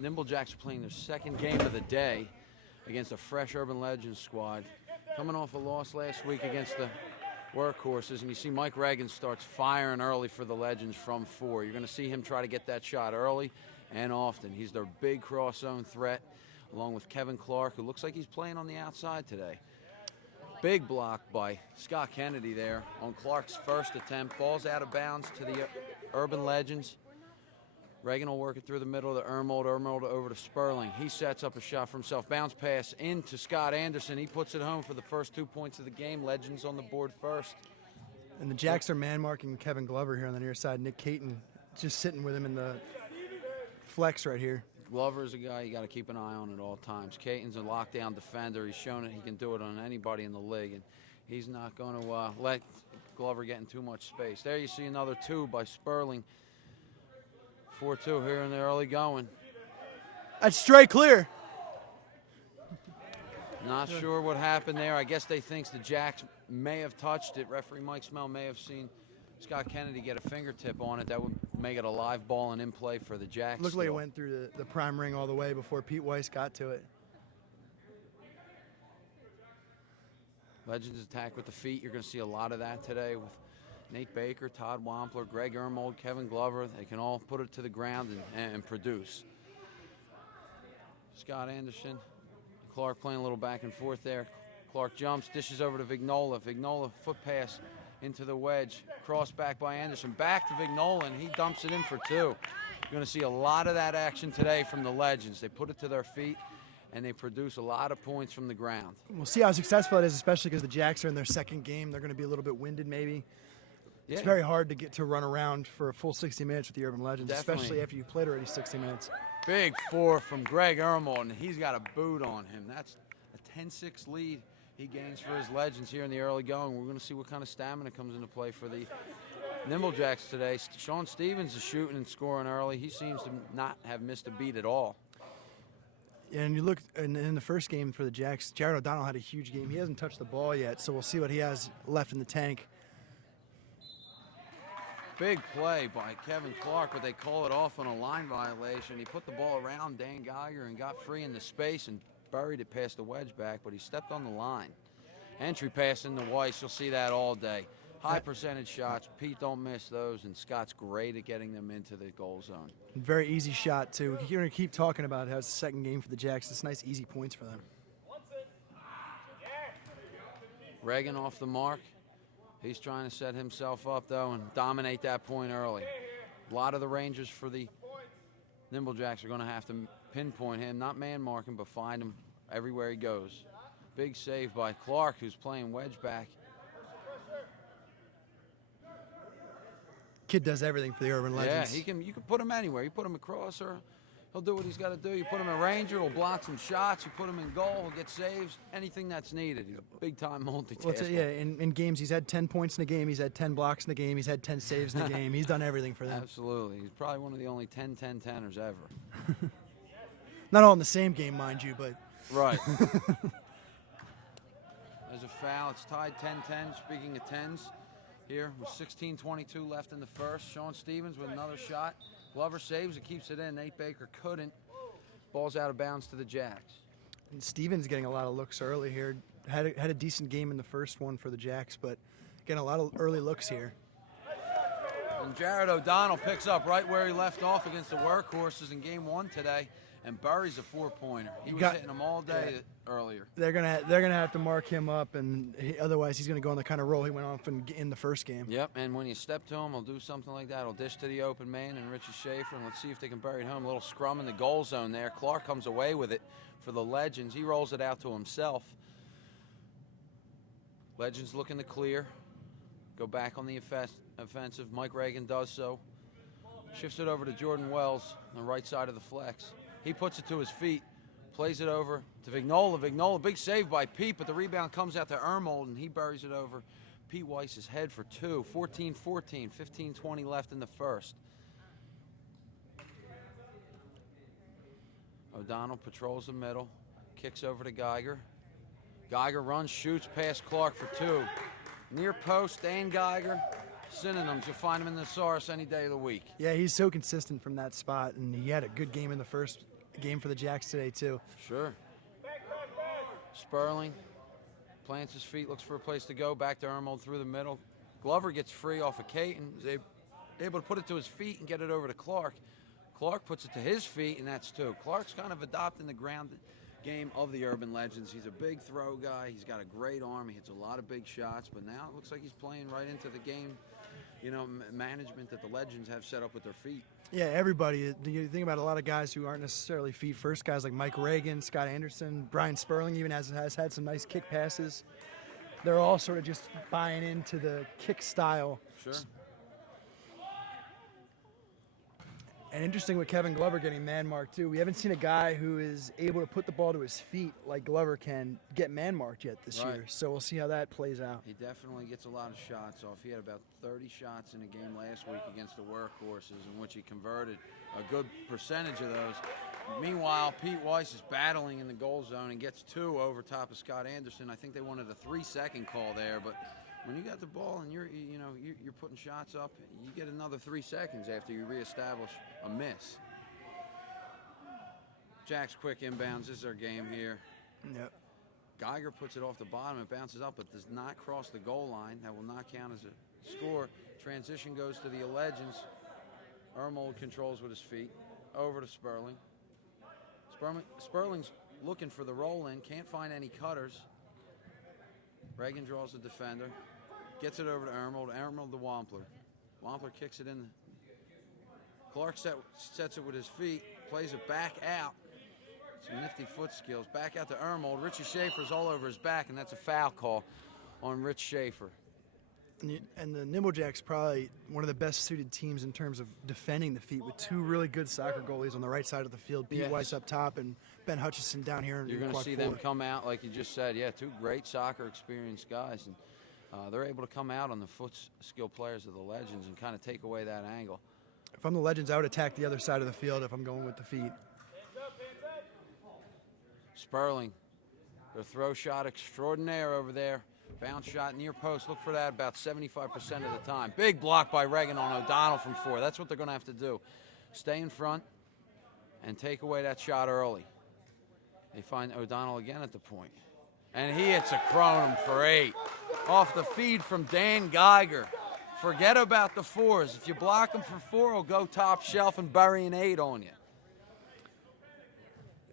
Nimble Jacks are playing their second game of the day against a fresh Urban Legends squad. Coming off a loss last week against the Workhorses, and you see Mike Reagan starts firing early for the Legends from 4. You're going to see him try to get that shot early and often. He's their big cross-zone threat, along with Kevin Clark, who looks like he's playing on the outside today. Big block by Scott Kennedy there on Clark's first attempt. Ball's out of bounds to the Urban Legends. Reagan will work it through the middle of the Ermold over to Sperling. He sets up a shot for himself. Bounce pass into Scott Anderson. He puts it home for the first 2 points of the game. Legends on the board first. And the Jacks are man-marking Kevin Glover here on the near side. Nick Caton just sitting with him in the flex right here. Glover is a guy you got to keep an eye on at all times. Caton's a lockdown defender. He's shown that he can do it on anybody in the league, and he's not going to let Glover get in too much space. There you see another 2 by Sperling. 4-2 here in the early going. That's straight clear. Not sure what happened there. I guess they think the Jacks may have touched it. Referee Mike Smell may have seen Scott Kennedy get a fingertip on it. That would make it a live ball and in play for the Jacks. Looked like it went through the prime ring all the way before Pete Weiss got to it. Legends attack with the feet. You're going to see a lot of that today with Nate Baker, Todd Wampler, Greg Ermold, Kevin Glover. They can all put it to the ground and produce. Scott Anderson, Clark playing a little back and forth there. Clark jumps, dishes over to Vignola. Vignola foot pass into the wedge. Cross back by Anderson. Back to Vignola, and he dumps it in for 2. You're going to see a lot of that action today from the Legends. They put it to their feet, and they produce a lot of points from the ground. We'll see how successful it is, especially because the Jacks are in their second game. They're going to be a little bit winded maybe. Yeah. It's very hard to get to run around for a full 60 minutes with the Urban Legends, especially after you've played already 60 minutes. Big 4 from Greg Ermold, and he's got a boot on him. That's a 10-6 lead he gains for his Legends here in the early going. We're going to see what kind of stamina comes into play for the Nimble Jacks today. Sean Stevens is shooting and scoring early. He seems to not have missed a beat at all. And you look in the first game for the Jacks, Jared O'Donnell had a huge game. He hasn't touched the ball yet, so we'll see what he has left in the tank. Big play by Kevin Clark, but they call it off on a line violation. He put the ball around Dan Geiger and got free in the space and buried it past the wedge back, but he stepped on the line. Entry pass into Weiss, you'll see that all day. High percentage shots. Pete don't miss those, and Scott's great at getting them into the goal zone. Very easy shot, too. You're going to keep talking about how it's the second game for the Jacks. It's nice, easy points for them. Reagan off the mark. He's trying to set himself up, though, and dominate that point early. A lot of the Rangers for the Nimble Jacks are going to have to pinpoint him, not man-mark him, but find him everywhere he goes. Big save by Clark, who's playing wedge back. Kid does everything for the Urban Legends. Yeah, you can put him anywhere. You put him across, or he'll do what he's got to do. You put him in Ranger, he'll block some shots. You put him in goal, he'll get saves. Anything that's needed. He's a big-time multitasker. Well, yeah, in games, he's had 10 points in the game. He's had 10 blocks in the game. He's had 10 saves in the game. He's done everything for them. Absolutely. He's probably one of the only 10-10-10ers ever. Not all in the same game, mind you, but... Right. There's a foul. It's tied 10-10. Speaking of 10s, here with 16:22 left in the first. Sean Stevens with another shot. Glover saves it, keeps it in. Nate Baker couldn't. Ball's out of bounds to the Jacks. And Stevens getting a lot of looks early here. Had a decent game in the first one for the Jacks, but getting a lot of early looks here. And Jared O'Donnell picks up right where he left off against the Workhorses in game 1 today and buries a 4-pointer. He was hitting them all day earlier. They're gonna have to mark him up, and otherwise he's gonna go on the kind of roll he went off in the first game. Yep, and when you step to him, he'll do something like that. He'll dish to the open man and Richie Schaefer, and let's see if they can bury it home. A little scrum in the goal zone there. Clark comes away with it for the Legends. He rolls it out to himself. Legends looking to clear. Go back on the offensive. Mike Reagan does so. Shifts it over to Jordan Wells on the right side of the flex. He puts it to his feet, plays it over to Vignola. Vignola, big save by Pete, but the rebound comes out to Ermold, and he buries it over Pete Weiss's head for 2. 14-14, 15-20 left in the first. O'Donnell patrols the middle, kicks over to Geiger. Geiger runs, shoots past Clark for 2. Near post, Dan Geiger. Synonyms, you'll find him in the Saurus any day of the week. Yeah, he's so consistent from that spot, and he had a good game in the first game for the Jacks today, too. Sure. Sperling plants his feet, looks for a place to go. Back to Ermold through the middle. Glover gets free off of Caton. Is able to put it to his feet and get it over to Clark. Clark puts it to his feet, and that's two. Clark's kind of adopting the ground game of the Urban Legends. He's a big throw guy. He's got a great arm. He hits a lot of big shots, but now it looks like he's playing right into the game, management that the Legends have set up with their feet. Yeah, everybody. You think about a lot of guys who aren't necessarily feet first, guys like Mike Reagan, Scott Anderson, Brian Sperling even has had some nice kick passes. They're all sort of just buying into the kick style. Sure. And interesting with Kevin Glover getting man-marked, too. We haven't seen a guy who is able to put the ball to his feet like Glover can get man-marked yet this year. So we'll see how that plays out. He definitely gets a lot of shots off. He had about 30 shots in a game last week against the Workhorses, in which he converted a good percentage of those. Meanwhile, Pete Weiss is battling in the goal zone and gets two over top of Scott Anderson. I think they wanted a 3-second call there, but when you got the ball and you're putting shots up, you get another 3 seconds after you reestablish a miss. Jack's quick inbounds. This is our game here. Yep. Geiger puts it off the bottom. It bounces up, but does not cross the goal line. That will not count as a score. Transition goes to the Legends. Ermold controls with his feet. Over to Sperling. Sperling's looking for the roll-in. Can't find any cutters. Reagan draws the defender. Gets it over to Ermold. Ermold to Wampler. Wampler kicks it in. Clark sets it with his feet. Plays it back out. Some nifty foot skills. Back out to Ermold. Richie Schaefer's all over his back, and that's a foul call on Rich Schaefer. And the Nimble Jacks probably one of the best suited teams in terms of defending the feet, with two really good soccer goalies on the right side of the field. Pete Weiss up top and Ben Hutchison down here. You're going to see them come out, like you just said. Yeah, two great soccer experienced guys. And they're able to come out on the foot skill players of the Legends and kind of take away that angle. If I'm the Legends, I would attack the other side of the field if I'm going with the feet. Sperling, their throw shot extraordinaire over there. Bounce shot near post. Look for that about 75% of the time. Big block by Reagan on O'Donnell from 4. That's what they're going to have to do. Stay in front and take away that shot early. They find O'Donnell again at the point. And he hits a Kronum for 8. Off the feed from Dan Geiger. Forget about the 4s. If you block them for 4, he'll go top shelf and bury an 8 on you.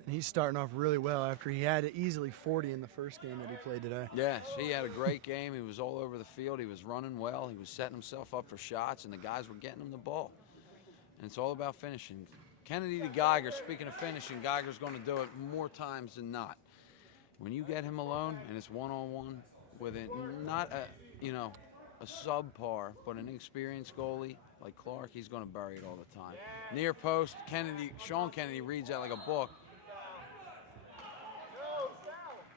And he's starting off really well after he had easily 40 in the first game that he played today. Yes, he had a great game. He was all over the field. He was running well. He was setting himself up for shots, and the guys were getting him the ball. And it's all about finishing. Kennedy to Geiger. Speaking of finishing, Geiger's going to do it more times than not. When you get him alone and it's one-on-one with it, not a subpar, but an experienced goalie like Clark, he's going to bury it all the time. Near post, Sean Kennedy reads that like a book.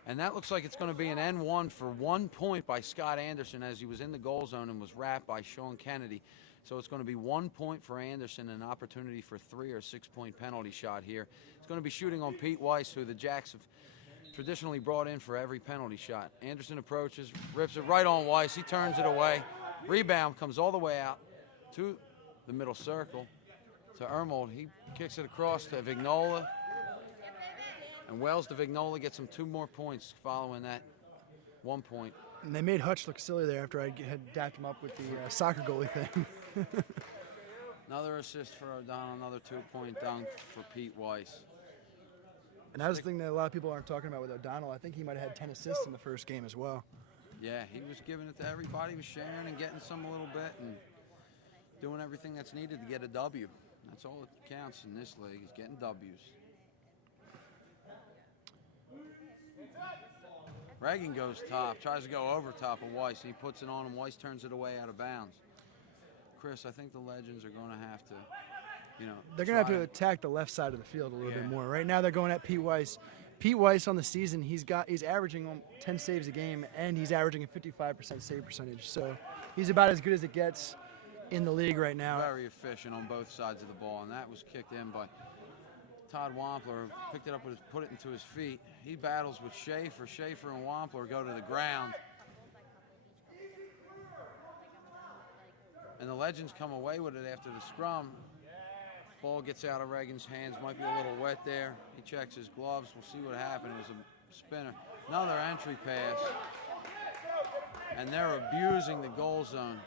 And that looks like it's going to be an N1 for 1 point by Scott Anderson as he was in the goal zone and was wrapped by Sean Kennedy. So it's going to be 1 point for Anderson, an opportunity for 3 or 6 point penalty shot here. It's going to be shooting on Pete Weiss, who the Jacks have traditionally brought in for every penalty shot. Anderson approaches, rips it right on Weiss. He turns it away. Rebound comes all the way out to the middle circle to Ermold. He kicks it across to Vignola. And Wells to Vignola gets him 2 more points following that 1 point. And they made Hutch look silly there after I had dapped him up with the soccer goalie thing. Another assist for O'Donnell, another 2-point dunk for Pete Weiss. And that was the thing that a lot of people aren't talking about with O'Donnell. I think he might have had 10 assists in the first game as well. Yeah, he was giving it to everybody. He was sharing and getting some a little bit and doing everything that's needed to get a W. That's all that counts in this league, is getting W's. Reagan goes top, tries to go over top of Weiss. He puts it on him. Weiss turns it away out of bounds. Chris, I think the Legends are going to have to, they're going to have to attack the left side of the field a little bit more. Right now they're going at Pete Weiss. Pete Weiss on the season, he's averaging 10 saves a game, and he's averaging a 55% save percentage. So he's about as good as it gets in the league right now. Very efficient on both sides of the ball, and that was kicked in by Todd Wampler. Picked it up, put it into his feet. He battles with Schaefer. Schaefer and Wampler go to the ground. And the Legends come away with it after the scrum. Ball gets out of Reagan's hands, might be a little wet there. He checks his gloves. We'll see what happened. It was a spinner. Another entry pass. And they're abusing the goal zone.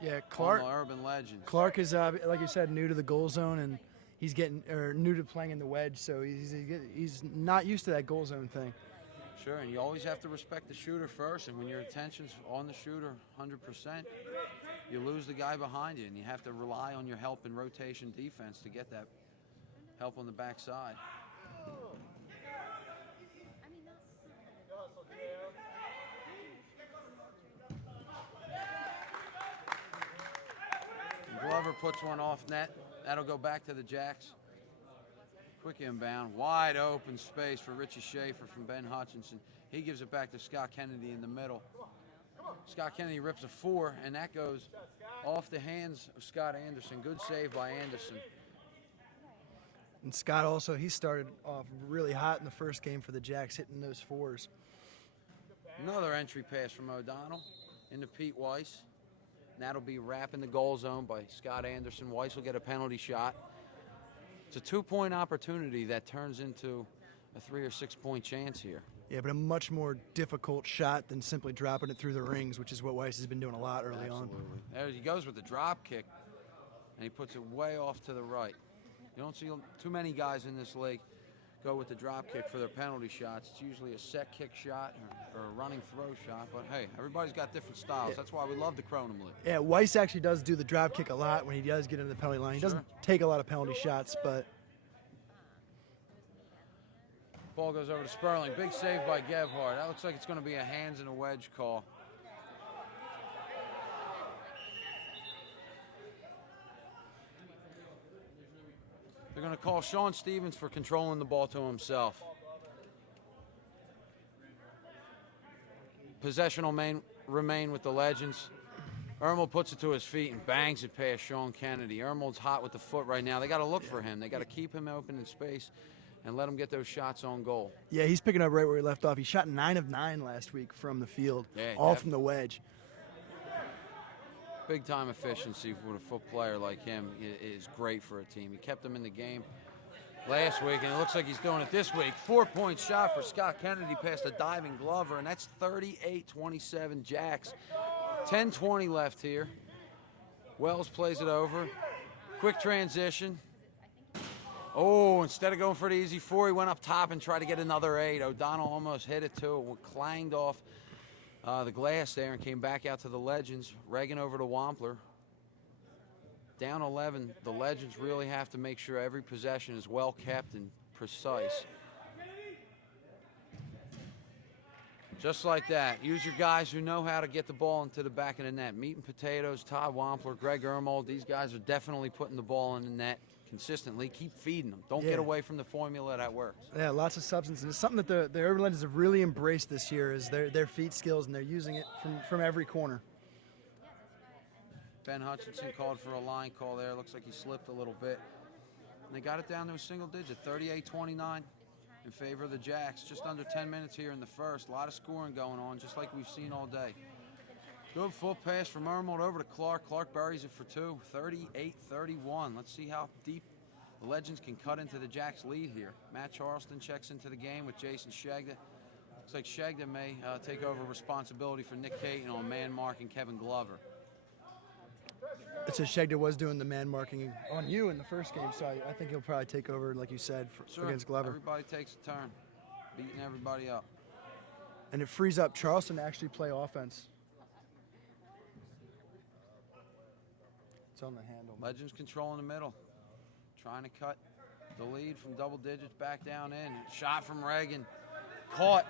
Yeah, Clark. On the Urban Legend. Clark is, like you said, new to the goal zone, and he's new to playing in the wedge, so he's not used to that goal zone thing. Sure, and you always have to respect the shooter first, and when your attention's on the shooter 100%, you lose the guy behind you, and you have to rely on your help and rotation defense to get that help on the backside. And Glover puts one off net. That'll go back to the Jacks. Quick inbound, wide open space for Richie Schaefer from Ben Hutchinson. He gives it back to Scott Kennedy in the middle. Scott Kennedy rips a 4, and that goes off the hands of Scott Anderson. Good save by Anderson. And Scott also, he started off really hot in the first game for the Jacks, hitting those 4s. Another entry pass from O'Donnell into Pete Weiss. And that'll be wrapping the goal zone by Scott Anderson. Weiss will get a penalty shot. It's a 2-point opportunity that turns into a 3 or 6 point chance here. Yeah, but a much more difficult shot than simply dropping it through the rings, which is what Weiss has been doing a lot early on. There he goes with the drop kick, and he puts it way off to the right. You don't see too many guys in this league go with the drop kick for their penalty shots. It's usually a set kick shot or a running throw shot, but hey, everybody's got different styles. Yeah. That's why we love the Kronum League. Yeah, Weiss actually does do the drop kick a lot when he does get into the penalty line. He doesn't take a lot of penalty shots, but... Ball goes over to Sperling. Big save by Gebhardt. That looks like it's going to be a hands and a wedge call. They're going to call Sean Stevens for controlling the ball to himself. Possession will remain with the Legends. Ermel puts it to his feet and bangs it past Sean Kennedy. Ermel's hot with the foot right now. They got to look for him. They got to keep him open in space and let him get those shots on goal. Yeah, he's picking up right where he left off. He shot 9 of 9 last week from the field, all from the wedge. Big-time efficiency for a foot player like him is great for a team. He kept them in the game last week, and it looks like he's doing it this week. 4-point shot for Scott Kennedy past a diving Glover, and that's 38-27 Jacks. 10:20 left here. Wells plays it over. Quick transition. Oh, instead of going for the easy 4, he went up top and tried to get another 8. O'Donnell almost hit it too. It clanged off the glass there and came back out to the Legends. Reagan over to Wampler. Down 11, the Legends really have to make sure every possession is well kept and precise. Just like that. Use your guys who know how to get the ball into the back of the net. Meat and Potatoes, Todd Wampler, Greg Ermold. These guys are definitely putting the ball in the net consistently. Keep feeding them. Don't get away from the formula that works. Yeah, lots of substance. And it's something that the Urban Legends have really embraced this year is their feet skills, and they're using it from every corner. Ben Hutchinson called for a line call there. Looks like he slipped a little bit. And they got it down to a single digit, 38-29 in favor of the Jacks. Just under 10 minutes here in the first. A lot of scoring going on, just like we've seen all day. Good full pass from Ermold over to Clark. Clark buries it for 2, 38-31. Let's see how deep the Legends can cut into the Jacks' lead here. Matt Charleston checks into the game with Jason Shegda. Looks like Shegda may take over responsibility for Nick Caton on man marking Kevin Glover. It says Shegda was doing the man marking on you in the first game, so I think he'll probably take over, like you said, against Glover. Everybody takes a turn, beating everybody up. And it frees up Charleston to actually play offense. It's on the handle. Legends control in the middle, trying to cut the lead from double digits back down in. Shot from Reagan, caught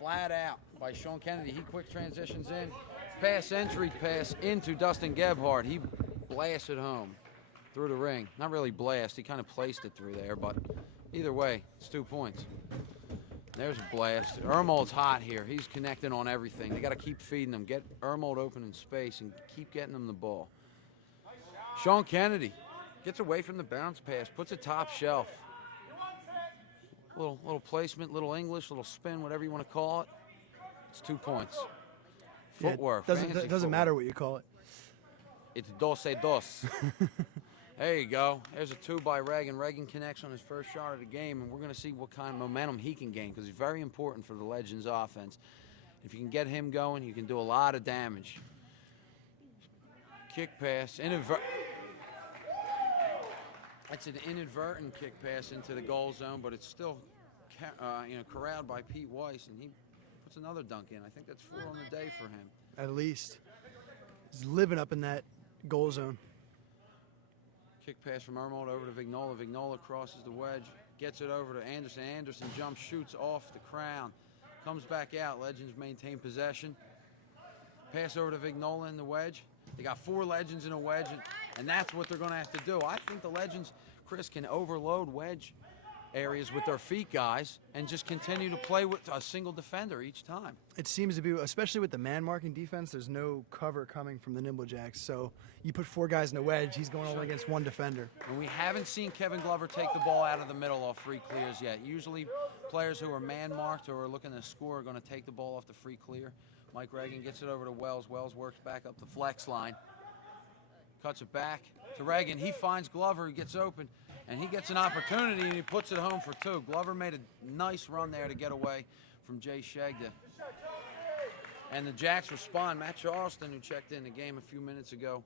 flat out by Sean Kennedy. He quick transitions in. Entry pass into Dustin Gebhardt. He blasted home through the ring. Not really blast, he kind of placed it through there, but either way, it's 2 points. There's a blast. Ermold's hot here. He's connecting on everything. They got to keep feeding him. Get Ermold open in space and keep getting him the ball. Sean Kennedy gets away from the bounce pass, puts it top shelf. Little placement, little English, little spin, whatever you want to call it. It's 2 points. Footwork. Doesn't matter what you call it. It's 12-2. There you go. There's a 2 by Reagan. Reagan connects on his first shot of the game, and we're going to see what kind of momentum he can gain because he's very important for the Legends offense. If you can get him going, you can do a lot of damage. Kick pass. It's an inadvertent kick pass into the goal zone, but it's still corralled by Pete Weiss, and he puts another dunk in. I think that's 4 on the day for him. At least. He's living up in that goal zone. Kick pass from Ermold over to Vignola. Vignola crosses the wedge, gets it over to Anderson. Anderson jumps, shoots off the crown, comes back out. Legends maintain possession. Pass over to Vignola in the wedge. They got 4 Legends in a wedge, and that's what they're going to have to do. I think the Legends, Chris, can overload wedge areas with their feet guys and just continue to play with a single defender each time. It seems to be, especially with the man-marking defense, there's no cover coming from the Nimble Jacks. So you put 4 guys in a wedge, he's going only against 1 defender. And we haven't seen Kevin Glover take the ball out of the middle off free clears yet. Usually players who are man-marked or are looking to score are going to take the ball off the free clear. Mike Reagan gets it over to Wells. Wells works back up the flex line. Cuts it back to Reagan. He finds Glover, he gets open, and he gets an opportunity, and he puts it home for 2. Glover made a nice run there to get away from Jay Shegda. And the Jacks respond. Matt Charleston, who checked in the game a few minutes ago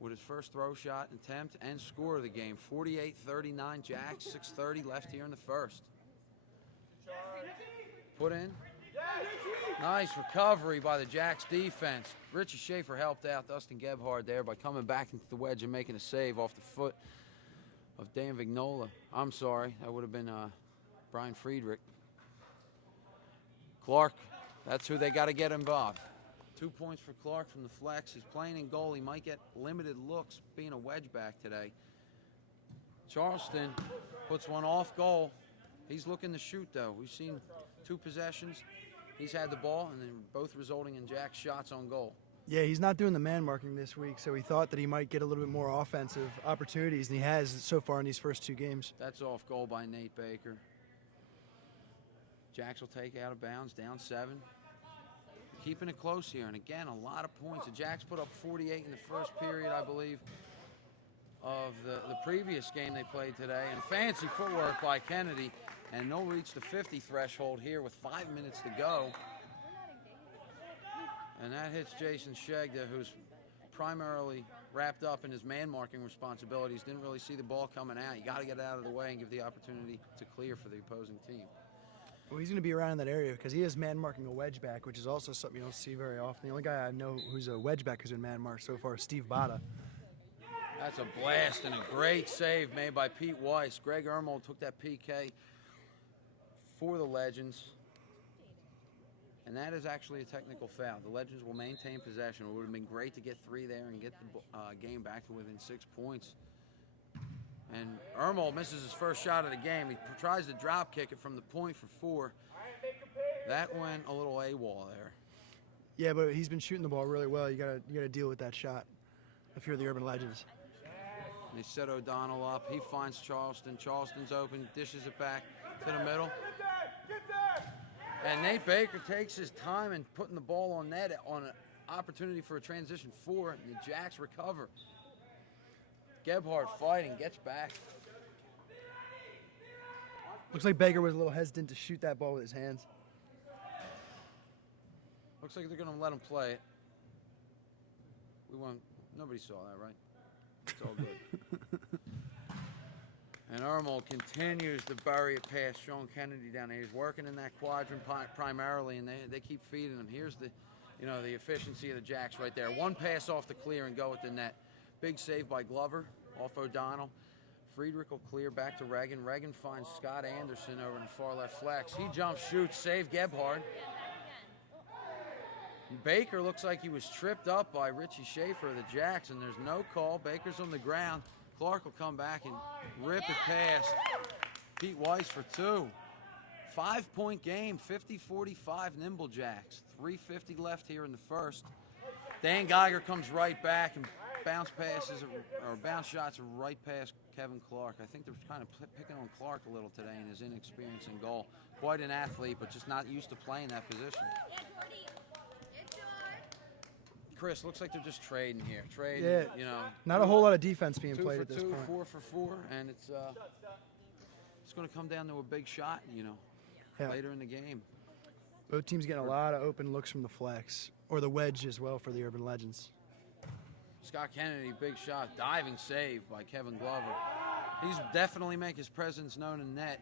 with his first throw shot attempt and score of the game. 48-39 Jacks, 6:30 left here in the first. Put in. Nice recovery by the Jacks defense. Richie Schaefer helped out Dustin Gebhard there by coming back into the wedge and making a save off the foot of Dan Vignola. I'm sorry, that would have been Brian Friedrich. Clark, that's who they got to get involved. 2 points for Clark from the flex. He's playing in goal. He might get limited looks being a wedge back today. Charleston puts one off goal. He's looking to shoot, though. We've seen 2 possessions. He's had the ball, and then both resulting in Jack's shots on goal. Yeah, he's not doing the man-marking this week, so he thought that he might get a little bit more offensive opportunities than he has so far in these first 2 games. That's off goal by Nate Baker. Jacks will take out of bounds, down 7. Keeping it close here, and again, a lot of points. The Jacks put up 48 in the first period, I believe, of the previous game they played today. And fancy footwork by Kennedy, and they'll reach the 50 threshold here with 5 minutes to go. And that hits Jason Shegda, who's primarily wrapped up in his man-marking responsibilities. Didn't really see the ball coming out. You got to get out of the way and give the opportunity to clear for the opposing team. Well, he's going to be around in that area because he is man-marking a wedge back, which is also something you don't see very often. The only guy I know who's a wedge back who's been man-marked so far is Steve Bada. That's a blast and a great save made by Pete Weiss. Greg Ermold took that PK for the Legends. And that is actually a technical foul. The Legends will maintain possession. It would have been great to get 3 there and get the game back to within 6 points. And Ermold misses his first shot of the game. He tries to drop kick it from the point for 4. That went a little AWOL there. Yeah, but he's been shooting the ball really well. You gotta deal with that shot if you're the Urban Legends. They set O'Donnell up. He finds Charleston. Charleston's open, dishes it back to the middle. And Nate Baker takes his time in putting the ball on net on an opportunity for a transition 4, and the Jacks recover. Gebhard fighting, gets back. Looks like Baker was a little hesitant to shoot that ball with his hands. Looks like they're going to let him play it. Nobody saw that, right? It's all good. And Ermold continues to bury it past Sean Kennedy down there. He's working in that quadrant primarily, and they keep feeding him. Here's the efficiency of the Jacks right there. 1 pass off the clear and go at the net. Big save by Glover off O'Donnell. Friedrich will clear back to Reagan. Reagan finds Scott Anderson over in the far left flex. He jumps, shoots, save Gebhard. Baker looks like he was tripped up by Richie Schaefer of the Jacks, and there's no call. Baker's on the ground. Clark will come back and rip it past Pete Weiss for 2. 5-point game, 50-45 Nimble Jacks. 3:50 left here in the first. Dan Geiger comes right back and bounce shots are right past Kevin Clark. I think they're kind of picking on Clark a little today in his inexperience in goal. Quite an athlete, but just not used to playing that position. Chris, looks like they're just trading here. Trading, Yeah. you know. Not a whole lot of defense being 2 played for at this 2, point. 4 for 4, and it's going to come down to a big shot, Yeah. later in the game. Both teams getting a lot of open looks from the flex, or the wedge as well for the Urban Legends. Scott Kennedy, big shot, diving save by Kevin Glover. He's definitely make his presence known in net,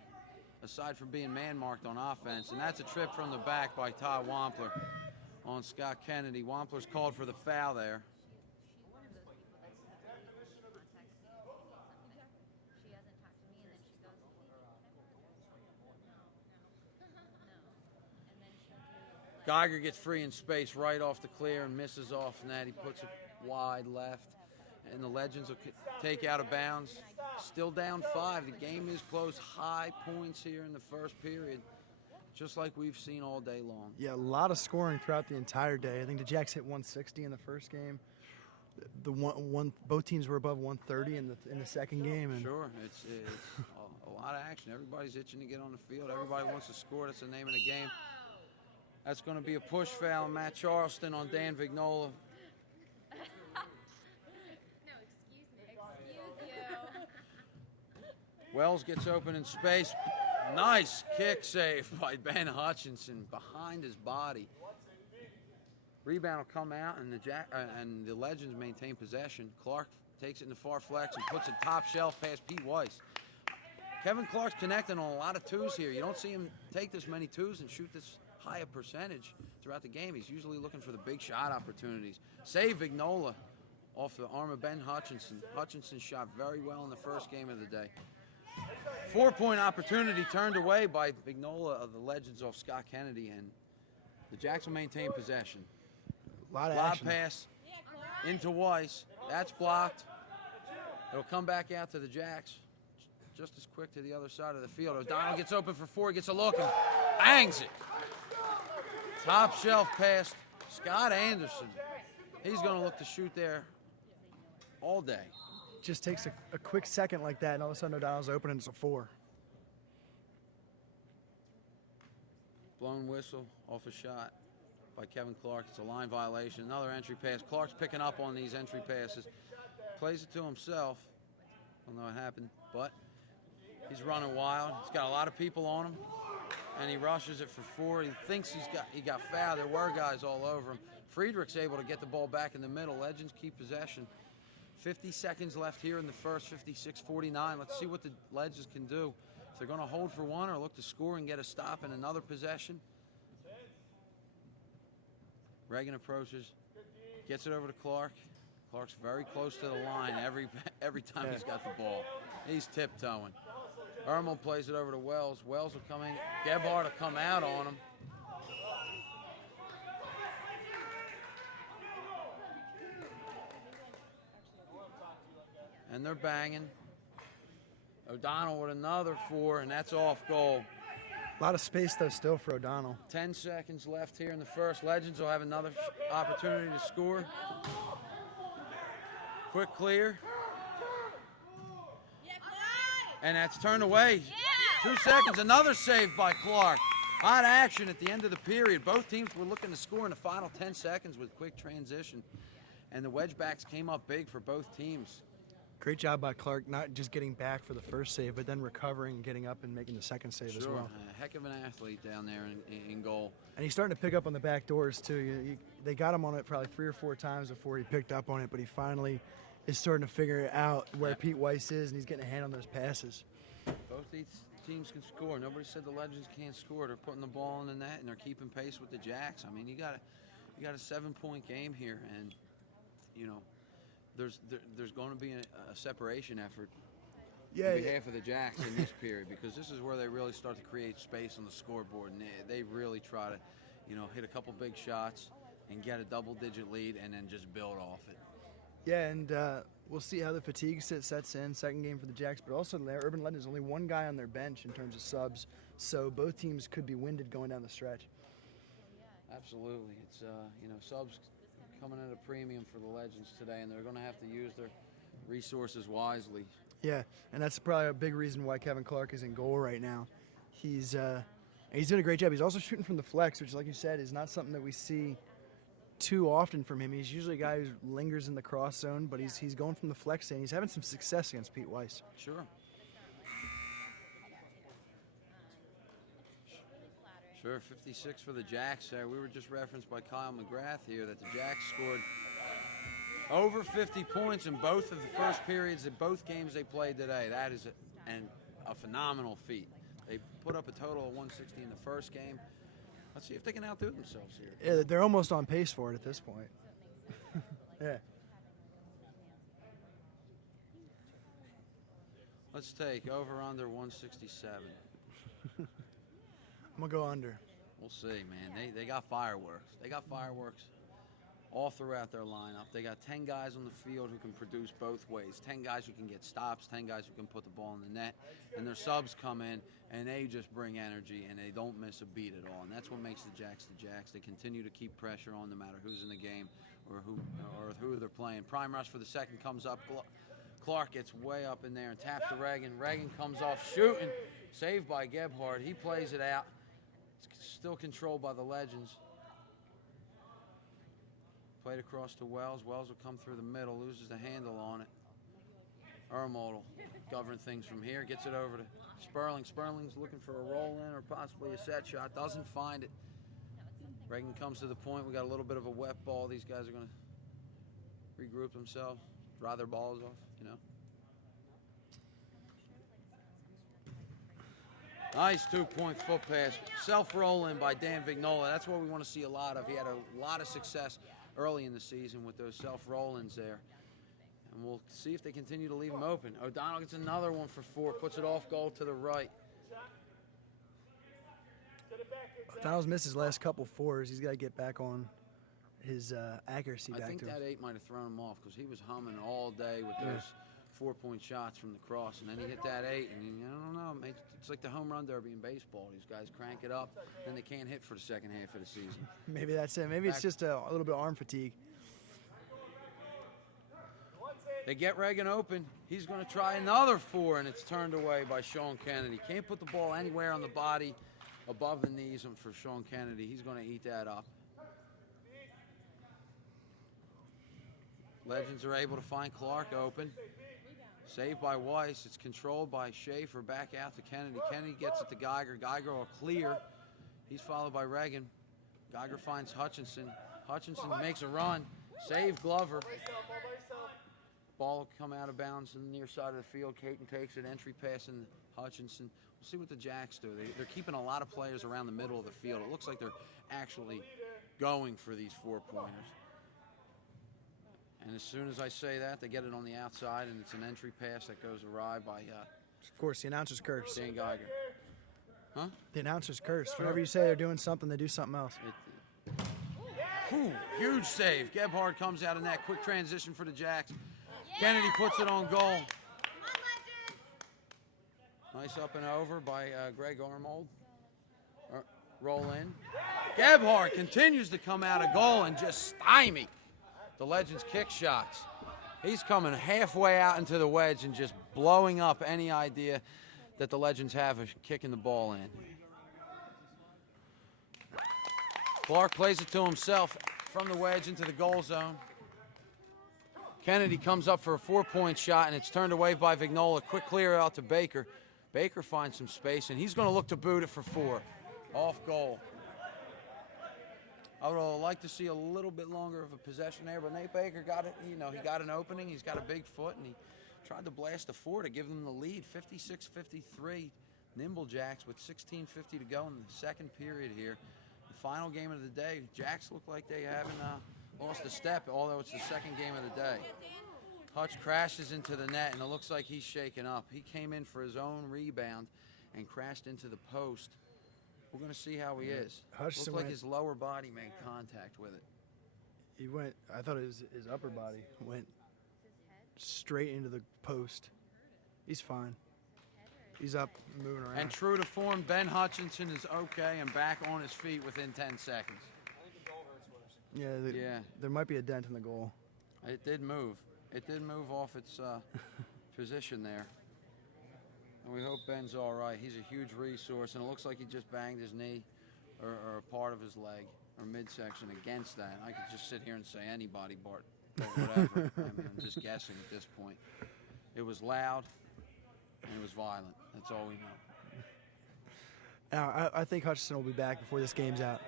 aside from being man-marked on offense, and that's a trip from the back by Todd Wampler on Scott Kennedy. Wampler's called for the foul there. Geiger gets free in space right off the clear and misses off net. He puts it wide left, and the Legends will take out of bounds. Still down 5. The game is close. High points here in the first period, just like we've seen all day long. Yeah, a lot of scoring throughout the entire day. I think the Jacks hit 160 in the first game. Both teams were above 130 in the second game. And Sure, it's a lot of action. Everybody's itching to get on the field. Everybody wants to score. That's the name of the game. That's going to be a push foul. Matt Charleston on Dan Vignola. No, excuse me. Excuse you. Wells gets open in space. Nice kick save by Ben Hutchinson behind his body. Rebound will come out, and the Legends maintain possession. Clark takes it in the far flex and puts it top shelf past Pete Weiss. Kevin Clark's connecting on a lot of twos here. You don't see him take this many twos and shoot this high a percentage throughout the game. He's usually looking for the big shot opportunities. Save Vignola off the arm of Ben Hutchinson. Hutchinson shot very well in the first game of the day. 4-point opportunity turned away by Vignola of the Legends off Scott Kennedy, and the Jacks will maintain possession. a lot of Lob action. pass into Weiss. That's blocked. It'll come back out to the Jacks. Just as quick to the other side of the field. O'Donnell gets open for 4, gets a look and bangs it. Top shelf pass, Scott Anderson. He's going to look to shoot there all day. Just takes a quick second like that, and all of a sudden O'Donnell's open and it's a 4. Blown whistle off a shot by Kevin Clark. It's a line violation. Another entry pass. Clark's picking up on these entry passes. Plays it to himself. Don't know what happened, but he's running wild. He's got a lot of people on him, and he rushes it for 4. He thinks he got fouled. There were guys all over him. Friedrich's able to get the ball back in the middle. Legends keep possession. 50 seconds left here in the first, 56-49. Let's see what the Legends can do. If they're going to hold for one or look to score and get a stop in another possession. Reagan approaches, gets it over to Clark. Clark's very close to the line every time he's got the ball. He's tiptoeing. Ermel plays it over to Wells. Wells will come in. Gebhardt will come out on him. And they're banging. O'Donnell with another 4, and that's off goal. A lot of space, though, still for O'Donnell. 10 seconds left here in the first. Legends will have another opportunity to score. Quick clear. And that's turned away. 2 seconds, another save by Clark. Hot action at the end of the period. Both teams were looking to score in the final 10 seconds with quick transition. And the wedgebacks came up big for both teams. Great job by Clark, not just getting back for the first save, but then recovering and getting up and making the second save as well. A heck of an athlete down there in goal. And he's starting to pick up on the back doors, too. They got him on it probably 3 or 4 times before he picked up on it, but he finally is starting to figure out where Pete Weiss is, and he's getting a hand on those passes. Both these teams can score. Nobody said the Legends can't score. They're putting the ball in the net, and they're keeping pace with the Jacks. I mean, you got a 7-point game here, and, you know, there's going to be a separation effort on behalf of the Jacks in this period, because this is where they really start to create space on the scoreboard, and they really try to, you know, hit a couple big shots and get a double-digit lead and then just build off it. Yeah, and we'll see how the fatigue sets in. Second game for the Jacks, but also the Urban Legends, only one guy on their bench in terms of subs, so both teams could be winded going down the stretch. Absolutely. It's, you know, subs coming at a premium for the Legends today, and they're going to have to use their resources wisely. Yeah, and that's probably a big reason why Kevin Clark is in goal right now. He's doing a great job. He's also shooting from the flex, which, like you said, is not something that we see too often from him. He's usually a guy who lingers in the cross zone, but he's going from the flex and he's having some success against Pete Weiss. Sure. Sure, 56 for the Jacks there. We were just referenced by Kyle McGrath here that the Jacks scored over 50 points in both of the first periods of both games they played today. That is a phenomenal feat. They put up a total of 160 in the first game. Let's see if they can outdo themselves here. Yeah, they're almost on pace for it at this point. Yeah. Let's take over under 167. I'm going to go under. We'll see, man. They got fireworks. They got fireworks all throughout their lineup. They got 10 guys on the field who can produce both ways. 10 guys who can get stops, 10 guys who can put the ball in the net. And their subs come in, and they just bring energy, and they don't miss a beat at all. And that's what makes the Jacks the Jacks. They continue to keep pressure on no matter who's in the game or who they're playing. Prime rush for the second comes up. Clark gets way up in there and taps to Reagan. Reagan comes off shooting. Saved by Gebhardt. He plays it out. It's still controlled by the Legends. Played across to Wells. Wells will come through the middle, loses the handle on it. Ermold will govern things from here, gets it over to Sperling. Sperling's looking for a roll-in or possibly a set shot. Doesn't find it. Reagan comes to the point. We got a little bit of a wet ball. These guys are going to regroup themselves, dry their balls off, you know. Nice two-point foot pass. Self-roll-in by Dan Vignola. That's what we want to see a lot of. He had a lot of success early in the season with those self-roll-ins there. And we'll see if they continue to leave him open. O'Donnell gets another one for 4, puts it off goal to the right. O'Donnell's missed his last couple fours. He's got to get back on his accuracy back to him. I think that 8 might have thrown him off because he was humming all day with those 4-point shots from the cross, and then he hit that 8, and I don't know, it's like the home run derby in baseball. These guys crank it up, then they can't hit for the second half of the season. Maybe that's it. Maybe it's just a little bit of arm fatigue. They get Reagan open. He's going to try another 4, and it's turned away by Sean Kennedy. Can't put the ball anywhere on the body above the knees for Sean Kennedy. He's going to eat that up. Legends are able to find Clark open. Saved by Weiss. It's controlled by Schaefer. Back out to Kennedy. Kennedy gets it to Geiger. Geiger will clear. He's followed by Reagan. Geiger finds Hutchinson. Hutchinson makes a run. Save Glover. Ball will come out of bounds on the near side of the field. Caton takes it. Entry pass in Hutchinson. We'll see what the Jacks do. They're keeping a lot of players around the middle of the field. It looks like they're actually going for these 4-pointers. And as soon as I say that, they get it on the outside, and it's an entry pass that goes awry by of course, the announcer's curse. Dan Geiger. Huh? The announcer's curse. Whenever you say they're doing something, they do something else. Huge save. Gebhardt comes out of that. Quick transition for the Jacks. Kennedy puts it on goal. Nice up and over by Greg Armold. Roll in. Gebhardt continues to come out of goal and just stymie the Legends' kick shots. He's coming halfway out into the wedge and just blowing up any idea that the Legends have of kicking the ball in. Clark plays it to himself from the wedge into the goal zone. Kennedy comes up for a 4-point shot, and it's turned away by Vignola. Quick clear out to Baker. Baker finds some space, and he's going to look to boot it for 4. Off goal. I would like to see a little bit longer of a possession there, but Nate Baker got it. You know, he got an opening. He's got a big foot, and he tried to blast a 4 to give them the lead, 56-53. Nimble Jacks with 16:50 to go in the second period here. The final game of the day. Jacks look like they haven't lost a step, although it's the second game of the day. Hutch crashes into the net, and it looks like he's shaken up. He came in for his own rebound and crashed into the post. We're going to see how he is. Looks like his lower body made contact with it. He went, I thought it was his upper body, went straight into the post. He's fine. He's up, moving around. And true to form, Ben Hutchinson is okay and back on his feet within 10 seconds. Yeah, there might be a dent in the goal. It did move. It did move off its position there. And we hope Ben's all right. He's a huge resource, and it looks like he just banged his knee or a part of his leg. or midsection against that. I could just sit here and say anybody, Bart, or whatever. I mean, I'm just guessing at this point. It was loud and it was violent. That's all we know. Now, I think Hutchinson will be back before this game's out.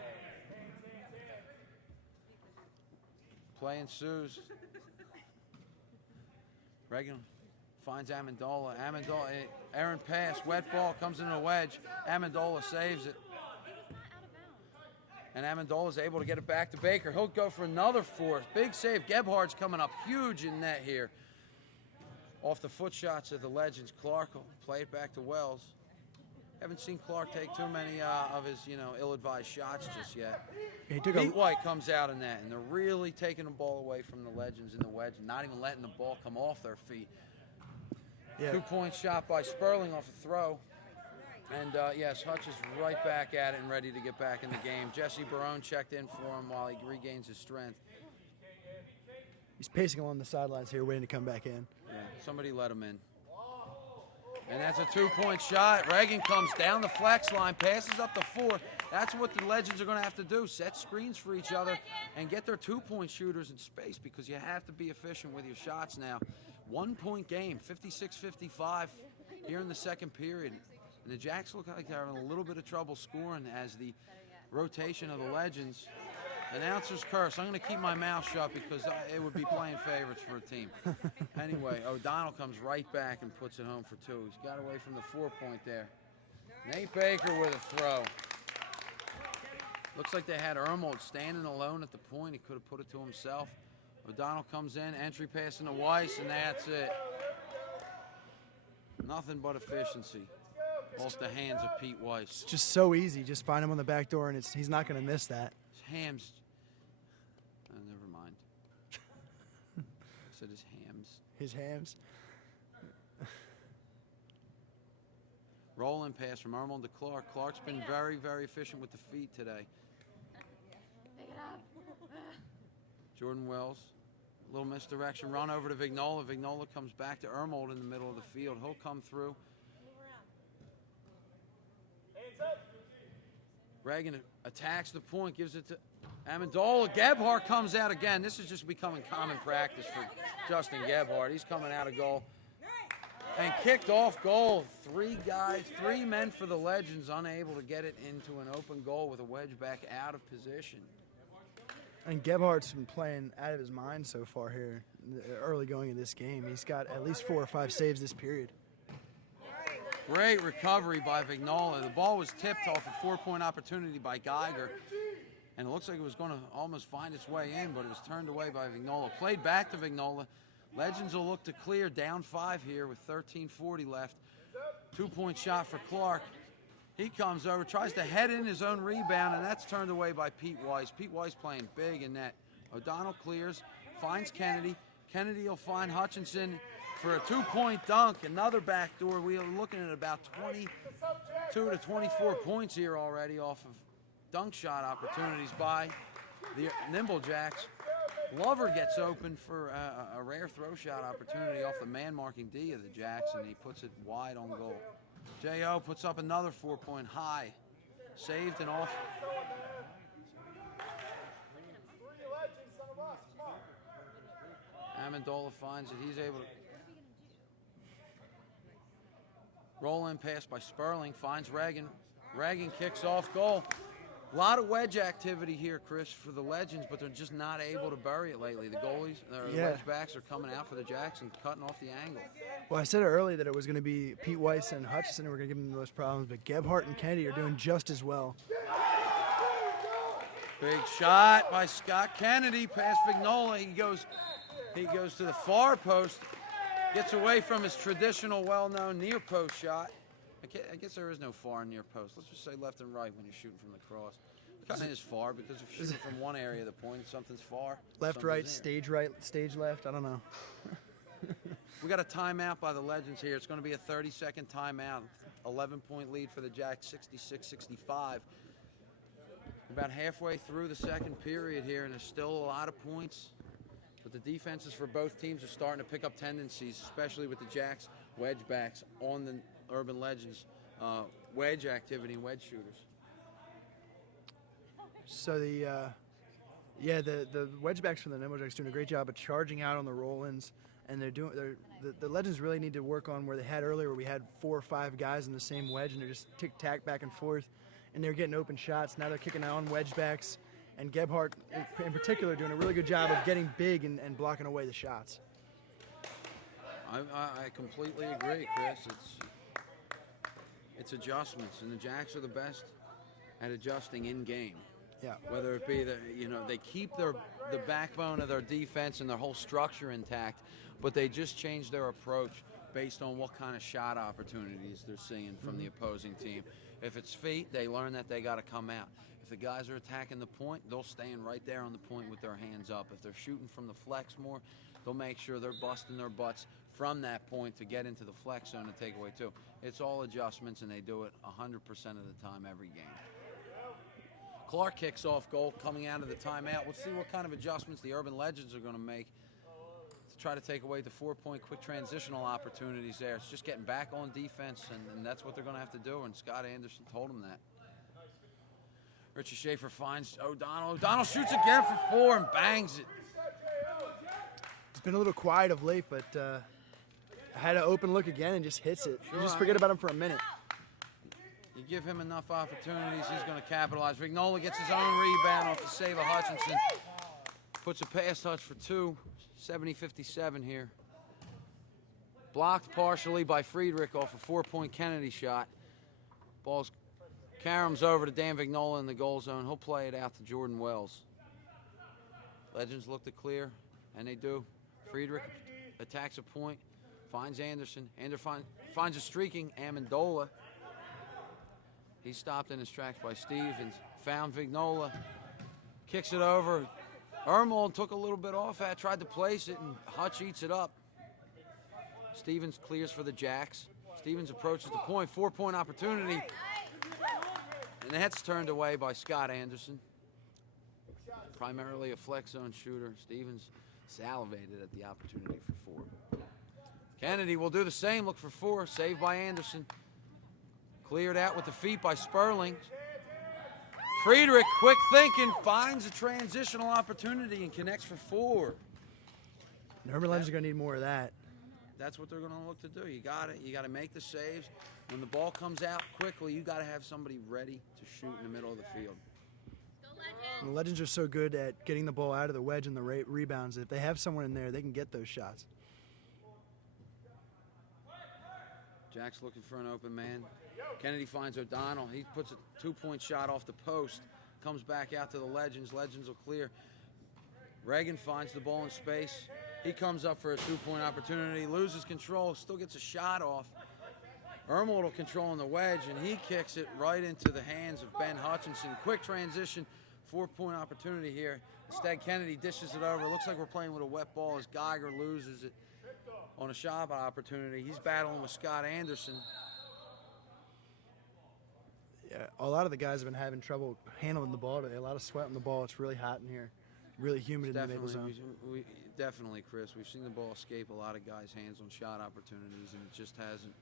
Play ensues. Reagan finds Amendola. Amendola, errant pass, wet ball, comes into a wedge. Amendola saves it. And Amendola is able to get it back to Baker. He'll go for another fourth. Big save. Gebhardt's coming up huge in net here. Off the foot shots of the legends. Clark will play it back to Wells. Haven't seen Clark take too many of his, ill-advised shots just yet. Pete White comes out in that, and they're really taking the ball away from the legends in the wedge, and not even letting the ball come off their feet. Yeah. 2-point shot by Sperling off a throw. And, yes, Hutch is right back at it and ready to get back in the game. Jesse Barone checked in for him while he regains his strength. He's pacing along the sidelines here, waiting to come back in. Yeah, somebody let him in. And that's a 2-point shot. Reagan comes down the flex line, passes up the 4. That's what the legends are going to have to do, set screens for each other and get their 2-point shooters in space, because you have to be efficient with your shots now. 1-point game, 56-55 here in the second period. And the Jacks look like they're having a little bit of trouble scoring as the rotation of the legends. Announcer's curse. I'm going to keep my mouth shut because it would be playing favorites for a team. Anyway, O'Donnell comes right back and puts it home for 2. He's got away from the 4-point there. Nate Baker with a throw. Looks like they had Ermold standing alone at the point. He could have put it to himself. O'Donnell comes in, entry pass into Weiss, and that's it. Nothing but efficiency off the hands of Pete Weiss. It's just so easy. Just find him on the back door, and he's not going to miss that. His hams. Never mind. I said his hams. His hams. Rolling pass from Ermold to Clark. Clark's been very, very efficient with the feet today. Pick it up. Jordan Wells. A little misdirection. Run over to Vignola. Vignola comes back to Ermold in the middle of the field. He'll come through. Reagan attacks the point, gives it to Amendola. Gebhardt comes out again. This is just becoming common practice for Justin Gebhardt. He's coming out of goal and kicked off goal. 3 men for the legends, unable to get it into an open goal with a wedge back out of position. And Gebhardt's been playing out of his mind so far here, early going in this game. He's got at least 4 or 5 saves this period. Great recovery by Vignola. The ball was tipped off a 4-point opportunity by Geiger, and it looks like it was going to almost find its way in, but it was turned away by Vignola. Played back to Vignola. Legends will look to clear, down 5 here with 13:40 left. 2-point shot for Clark. He comes over, tries to head in his own rebound, and that's turned away by Pete Weiss. Pete Weiss playing big in net. O'Donnell clears, finds Kennedy. Kennedy will find Hutchinson for a 2-point dunk, another backdoor. We are looking at about 22 to 24 points here already off of dunk shot opportunities by the Nimble Jacks. Glover gets open for a rare throw shot opportunity off the man-marking D of the Jacks, and he puts it wide on goal. J.O. puts up another 4-point high. Saved and off. Amendola finds it. He's able to roll in pass by Sperling. Finds Reagan. Reagan kicks off goal. A lot of wedge activity here, Chris, for the Legends, but they're just not able to bury it lately. The goalies, the wedge backs are coming out for the Jacks and cutting off the angle. Well, I said earlier that it was going to be Pete Weiss and Hutchinson who were going to give them the most problems, but Gebhardt and Kennedy are doing just as well. Big shot by Scott Kennedy past Vignola. He goes to the far post, gets away from his traditional, well-known near post shot. I guess there is no far and near post. Let's just say left and right when you're shooting from the cross. Kind of is far because if you're shooting from one area of the point, something's far. Left, right, stage left. I don't know. We got a timeout by the Legends here. It's going to be a 30-second timeout. 11-point lead for the Jacks, 66-65. About halfway through the second period here, and there's still a lot of points. But the defenses for both teams are starting to pick up tendencies, especially with the Jacks wedge backs on the Urban Legends wedge activity and wedge shooters. So the wedgebacks from the Nimble Jacks doing a great job of charging out on the roll-ins, and the Legends really need to work on where they had earlier, where we had 4 or 5 guys in the same wedge, and they're just tick-tack back and forth, and they're getting open shots. Now they're kicking out on wedgebacks, and Gebhardt in particular doing a really good job of getting big and blocking away the shots. I completely agree, Chris. It's adjustments, and the Jacks are the best at adjusting in game. Yeah. Whether it be they keep the backbone of their defense and their whole structure intact, but they just change their approach based on what kind of shot opportunities they're seeing from the opposing team. If it's feet, they learn that they got to come out. If the guys are attacking the point, they'll stand right there on the point with their hands up. If they're shooting from the flex more, they'll make sure they're busting their butts from that point to get into the flex zone and take away too. It's all adjustments, and they do it 100% of the time every game. Clark kicks off goal coming out of the timeout. We'll see what kind of adjustments the Urban Legends are going to make to try to take away the 4-point quick transitional opportunities there. It's just getting back on defense, and that's what they're going to have to do, and Scott Anderson told them that. Richie Schaefer finds O'Donnell. O'Donnell shoots again for 4 and bangs it. It's been a little quiet of late, but had an open look again and just hits it. Sure, you just forget about him for a minute. You give him enough opportunities, he's going to capitalize. Vignola gets his own rebound off the save of Hutchinson. Puts a pass touch for 2. 70-57 here. Blocked partially by Friedrich off a 4-point Kennedy shot. Ball's caroms over to Dan Vignola in the goal zone. He'll play it out to Jordan Wells. Legends look to clear, and they do. Friedrich attacks a point, finds Anderson. Finds a streaking Amendola. He's stopped in his tracks by Stevens. Found Vignola. Kicks it over. Ermold took a little bit off that, tried to place it, and Hutch eats it up. Stevens clears for the Jacks. Stevens approaches the point. 4-point opportunity. And that's turned away by Scott Anderson. Primarily a flex zone shooter. Stevens salivated at the opportunity for 4. Kennedy will do the same. Look for 4. Saved by Anderson. Cleared out with the feet by Sperling. Friedrich, quick thinking, finds a transitional opportunity and connects for 4. And Urban Legends are going to need more of that. That's what they're going to look to do. You got it. You got to make the saves. When the ball comes out quickly, you got to have somebody ready to shoot in the middle of the field. And the Legends are so good at getting the ball out of the wedge and the rebounds. If they have someone in there, they can get those shots. Jack's looking for an open man. Kennedy finds O'Donnell. He puts a 2-point shot off the post. Comes back out to the Legends. Legends will clear. Reagan finds the ball in space. He comes up for a 2-point opportunity. Loses control. Still gets a shot off. Ermold will control in the wedge, and he kicks it right into the hands of Ben Hutchinson. Quick transition. 4-point opportunity here. Instead, Kennedy dishes it over. Looks like we're playing with a wet ball as Geiger loses it on a shot opportunity. He's battling with Scott Anderson. Yeah, a lot of the guys have been having trouble handling the ball today. A lot of sweat on the ball. It's really hot in here. Really humid in the middle zone. Definitely, Chris. We've seen the ball escape a lot of guys' hands on shot opportunities, and it just hasn't,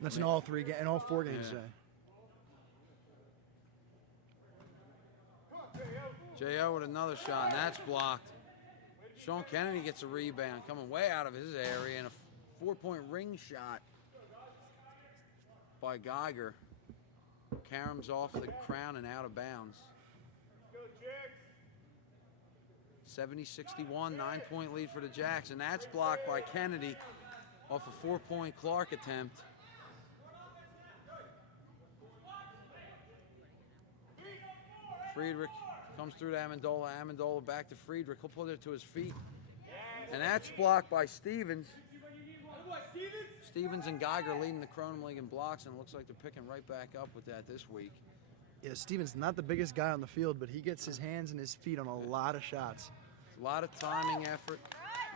That's in all 4 games today. J.O. with another shot, and that's blocked. Sean Kennedy gets a rebound, coming way out of his area, and a 4-point ring shot by Geiger. Caroms off the crown and out of bounds. 70-61, 9-point lead for the Jacks, and that's blocked by Kennedy off a 4-point Clark attempt. Friedrich comes through to Amendola. Amendola back to Friedrich. He'll put it to his feet. And that's blocked by Stevens. Stevens and Geiger leading the Kronum League in blocks, and it looks like they're picking right back up with that this week. Yeah, Stevens not the biggest guy on the field, but he gets his hands and his feet on a lot of shots. A lot of timing effort.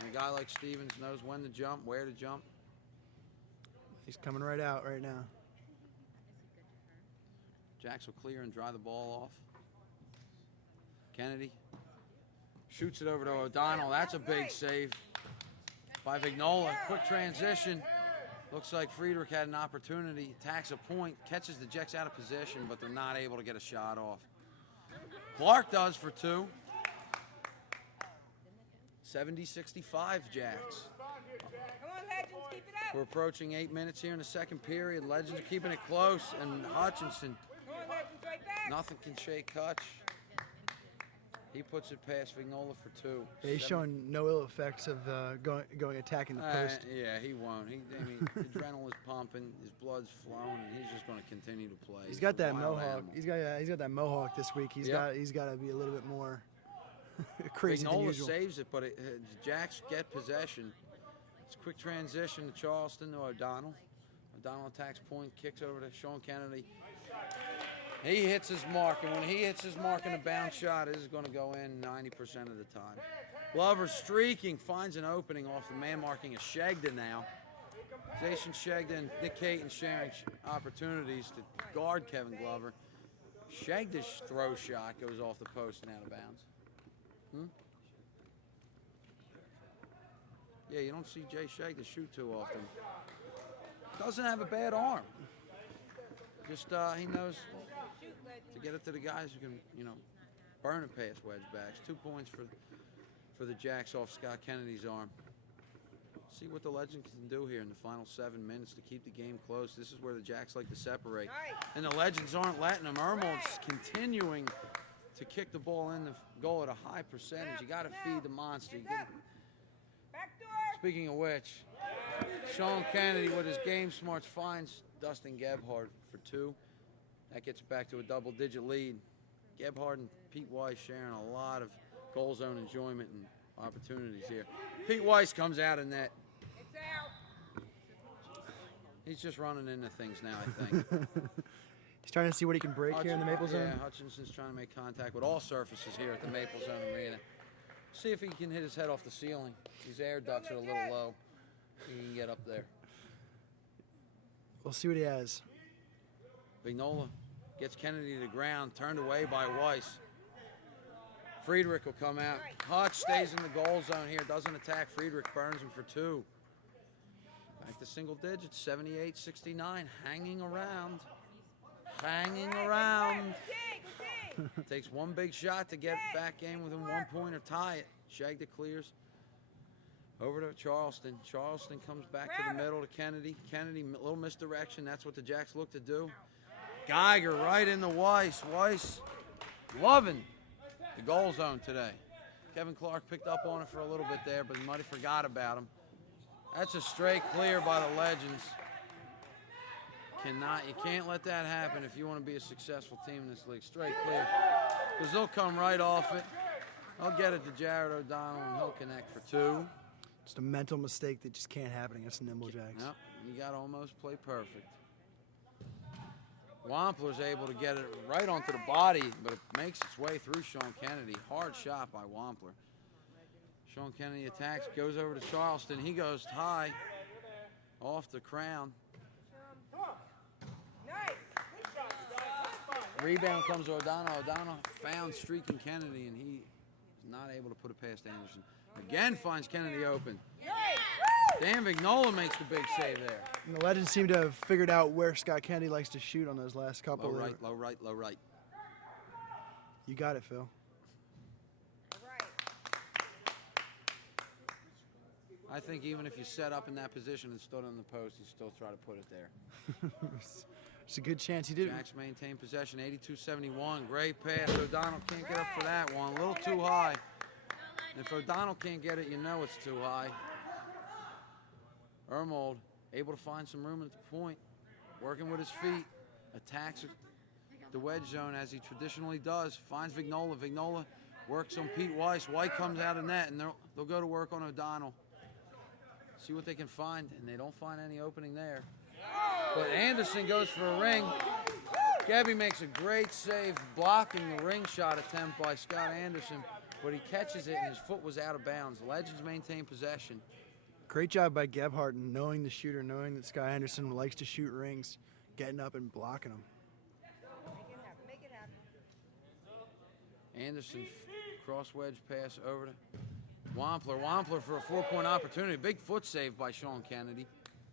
And a guy like Stevens knows when to jump, where to jump. He's coming right out right now. Jacks will clear and dry the ball off. Kennedy shoots it over to O'Donnell. That's a big save by Vignola. Quick transition. Looks like Friedrich had an opportunity. Attacks a point. Catches the Jacks out of position, but they're not able to get a shot off. Clark does for 2. 70-65 Jacks. Come on, Legends, keep it up. We're approaching 8 minutes here in the second period. Legends are keeping it close, and Hutchinson, Come on, Legends, right back. nothing can shake Hutch. He puts it past Vignola for 2. Yeah, he's showing no ill effects of going attacking the post. Yeah, he won't. I mean, adrenaline's pumping, his blood's flowing, and he's just going to continue to play. He's got that Wild mohawk. animal. He's got that mohawk this week. He's Yep. got to be a little bit more crazy than Vignola usual. saves it, but the Jacks get possession. It's a quick transition to Charleston to O'Donnell. O'Donnell attacks point, kicks over to Sean Kennedy. He hits his mark, and when he hits his mark in a bounce shot, it is going to go in 90% of the time. Glover streaking, finds an opening off the man marking of Shegden now. Jason Shegden, Nick Caton sharing opportunities to guard Kevin Glover. Shegden's throw shot goes off the post and out of bounds. Yeah, you don't see Jay Shegden shoot too often. Doesn't have a bad arm. Just he knows to get it to the guys who can, burn and pass wedge backs. 2 points for the Jacks off Scott Kennedy's arm. See what the Legend can do here in the final 7 minutes to keep the game close. This is where the Jacks like to separate. And the Legends aren't letting them. Ermold's continuing to kick the ball in the goal at a high percentage. You got to feed the monster. Back door. Speaking of which, Sean Kennedy with his game smarts finds Dustin Gebhardt for 2. That gets back to a double-digit lead. Gebhardt and Pete Weiss sharing a lot of goal zone enjoyment and opportunities here. Pete Weiss comes out in net. It's out. He's just running into things now, I think. He's trying to see what he can break here in the Maple Zone. Yeah, Hutchinson's trying to make contact with all surfaces here at the Maple Zone Arena. See if he can hit his head off the ceiling. These air ducts are a little low. He can get up there. We'll see what he has. Vignola gets Kennedy to the ground, turned away by Weiss. Friedrich will come out. Hutch stays in the goal zone here, doesn't attack. Friedrich burns him for 2. Back to single digits, 78-69, hanging around. Hanging around. Takes one big shot to get back in within 1 point or tie it. Shagda clears. Over to Charleston. Charleston comes back to the middle to Kennedy. Kennedy, a little misdirection. That's what the Jacks look to do. Geiger right into Weiss. Weiss loving the goal zone today. Kevin Clark picked up on it for a little bit there, but he might have forgot about him. That's a straight clear by the Legends. You can't let that happen if you want to be a successful team in this league. Straight clear. Because they'll come right off it. They'll get it to Jared O'Donnell, and he'll connect for 2. Just a mental mistake that just can't happen against the Nimble Jacks. Yep, you got to almost play perfect. Wampler's able to get it right onto the body, but it makes its way through Sean Kennedy. Hard shot by Wampler. Sean Kennedy attacks, goes over to Charleston. He goes high off the crown. Rebound comes to O'Donnell. O'Donnell found streaking Kennedy, and he's not able to put it past Anderson. Again finds Kennedy open. Dan Vignola makes the big save there. And the Legends seem to have figured out where Scott Kennedy likes to shoot on those last couple. Low right, low right, low right. You got it, Phil. I think even if you set up in that position and stood on the post, you still try to put it there. It's a good chance he did. Jacks maintain possession, 82-71. Great pass. O'Donnell can't get up for that one. A little too high. And if O'Donnell can't get it, you know it's too high. Ermold able to find some room at the point, working with his feet, attacks the wedge zone as he traditionally does, finds Vignola. Vignola works on Pete Weiss. White comes out of net, and they'll go to work on O'Donnell. See what they can find, and they don't find any opening there. But Anderson goes for a ring. Gabby makes a great save, blocking the ring shot attempt by Scott Anderson, but he catches it, and his foot was out of bounds. Legends maintain possession. Great job by Gebhardt, knowing the shooter, knowing that Scott Anderson likes to shoot rings, getting up and blocking them. Make it happen. Anderson cross wedge pass over to Wampler. Wampler for a 4-point opportunity. Big foot save by Sean Kennedy.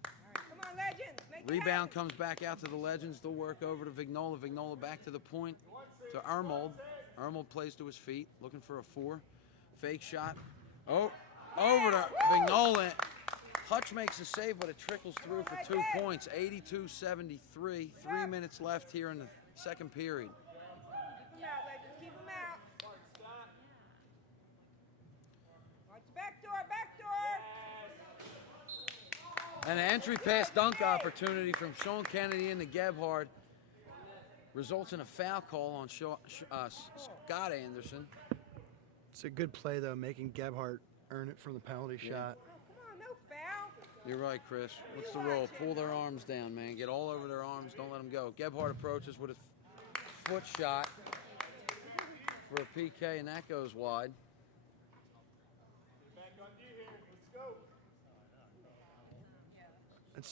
Come on, Legends. Make it Rebound happen. comes back out to the Legends. They'll work over to Vignola. Vignola back to the point to Ermold. Ermold plays to his feet, looking for a 4. Fake shot. Oh, over to Vignola. Hutch makes a save, but it trickles through for 2 points. 82-73. 3 minutes left here in the second period. Keep him out, Legends. Keep him out. Watch the back door, back door. And an entry pass dunk opportunity from Sean Kennedy into Gebhard results in a foul call on Scott Anderson. It's a good play, though, making Gebhardt earn it from the penalty shot. Oh, come on, no foul. You're right, Chris. What's the rule? Pull their arms down, man. Get all over their arms. Don't let them go. Gebhardt approaches with a foot shot for a PK, and that goes wide.